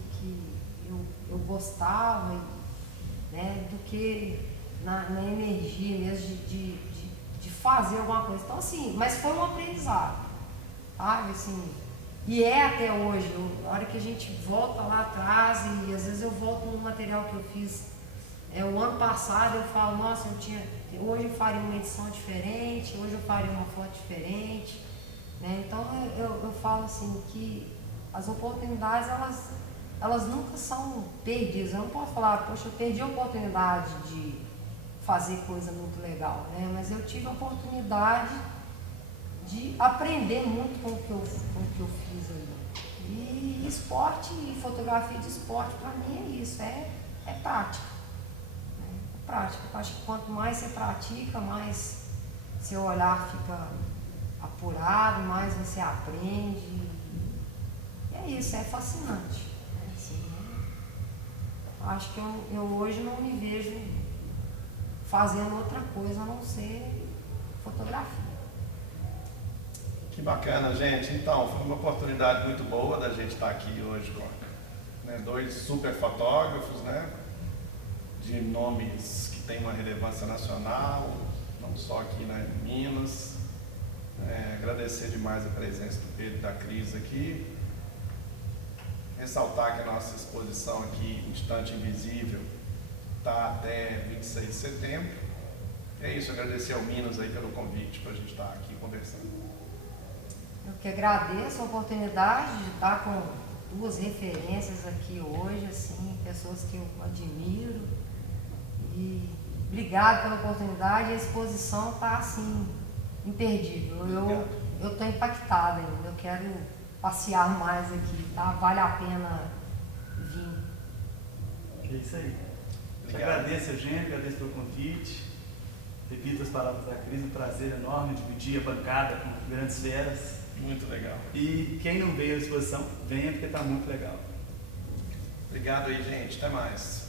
eu gostava, né, do que na energia mesmo de fazer alguma coisa. Então, assim, mas foi um aprendizado, sabe, assim, e até hoje, na hora que a gente volta lá atrás, e às vezes eu volto no material que eu fiz o ano passado, eu falo, nossa, hoje eu faria uma edição diferente, hoje eu faria uma foto diferente, né? Então eu falo assim que as oportunidades, elas nunca são perdidas. Eu não posso falar, poxa, eu perdi a oportunidade de fazer coisa muito legal, né? Mas eu tive a oportunidade de aprender muito com o que eu fiz ali. E esporte, e fotografia de esporte, para mim é isso, é prática. Prática. Eu acho que quanto mais você pratica, mais seu olhar fica apurado, mais você aprende. E é isso, é fascinante. Assim, acho que eu hoje não me vejo fazendo outra coisa a não ser fotografia. Que bacana, gente. Então, foi uma oportunidade muito boa da gente estar aqui hoje com, né, 2 super fotógrafos, né? De nomes que têm uma relevância nacional, não só aqui em Minas. Agradecer demais a presença do Pedro e da Cris aqui. Ressaltar que a nossa exposição aqui, Instante Invisível, está até 26 de setembro. É isso, agradecer ao Minas aí pelo convite para a gente estar aqui conversando. Eu que agradeço a oportunidade de estar com 2 referências aqui hoje, assim, pessoas que eu admiro. E obrigado pela oportunidade. A exposição está assim, imperdível. Eu estou impactada ainda. Eu quero passear mais aqui, tá? Vale a pena vir. É isso aí. Eu agradeço, Eugênio, agradeço pelo convite. Repito as palavras da Cris, um prazer enorme dividir a bancada com grandes feras. Muito legal. E quem não veio à exposição, venha porque está muito legal. Obrigado aí, gente. Até mais.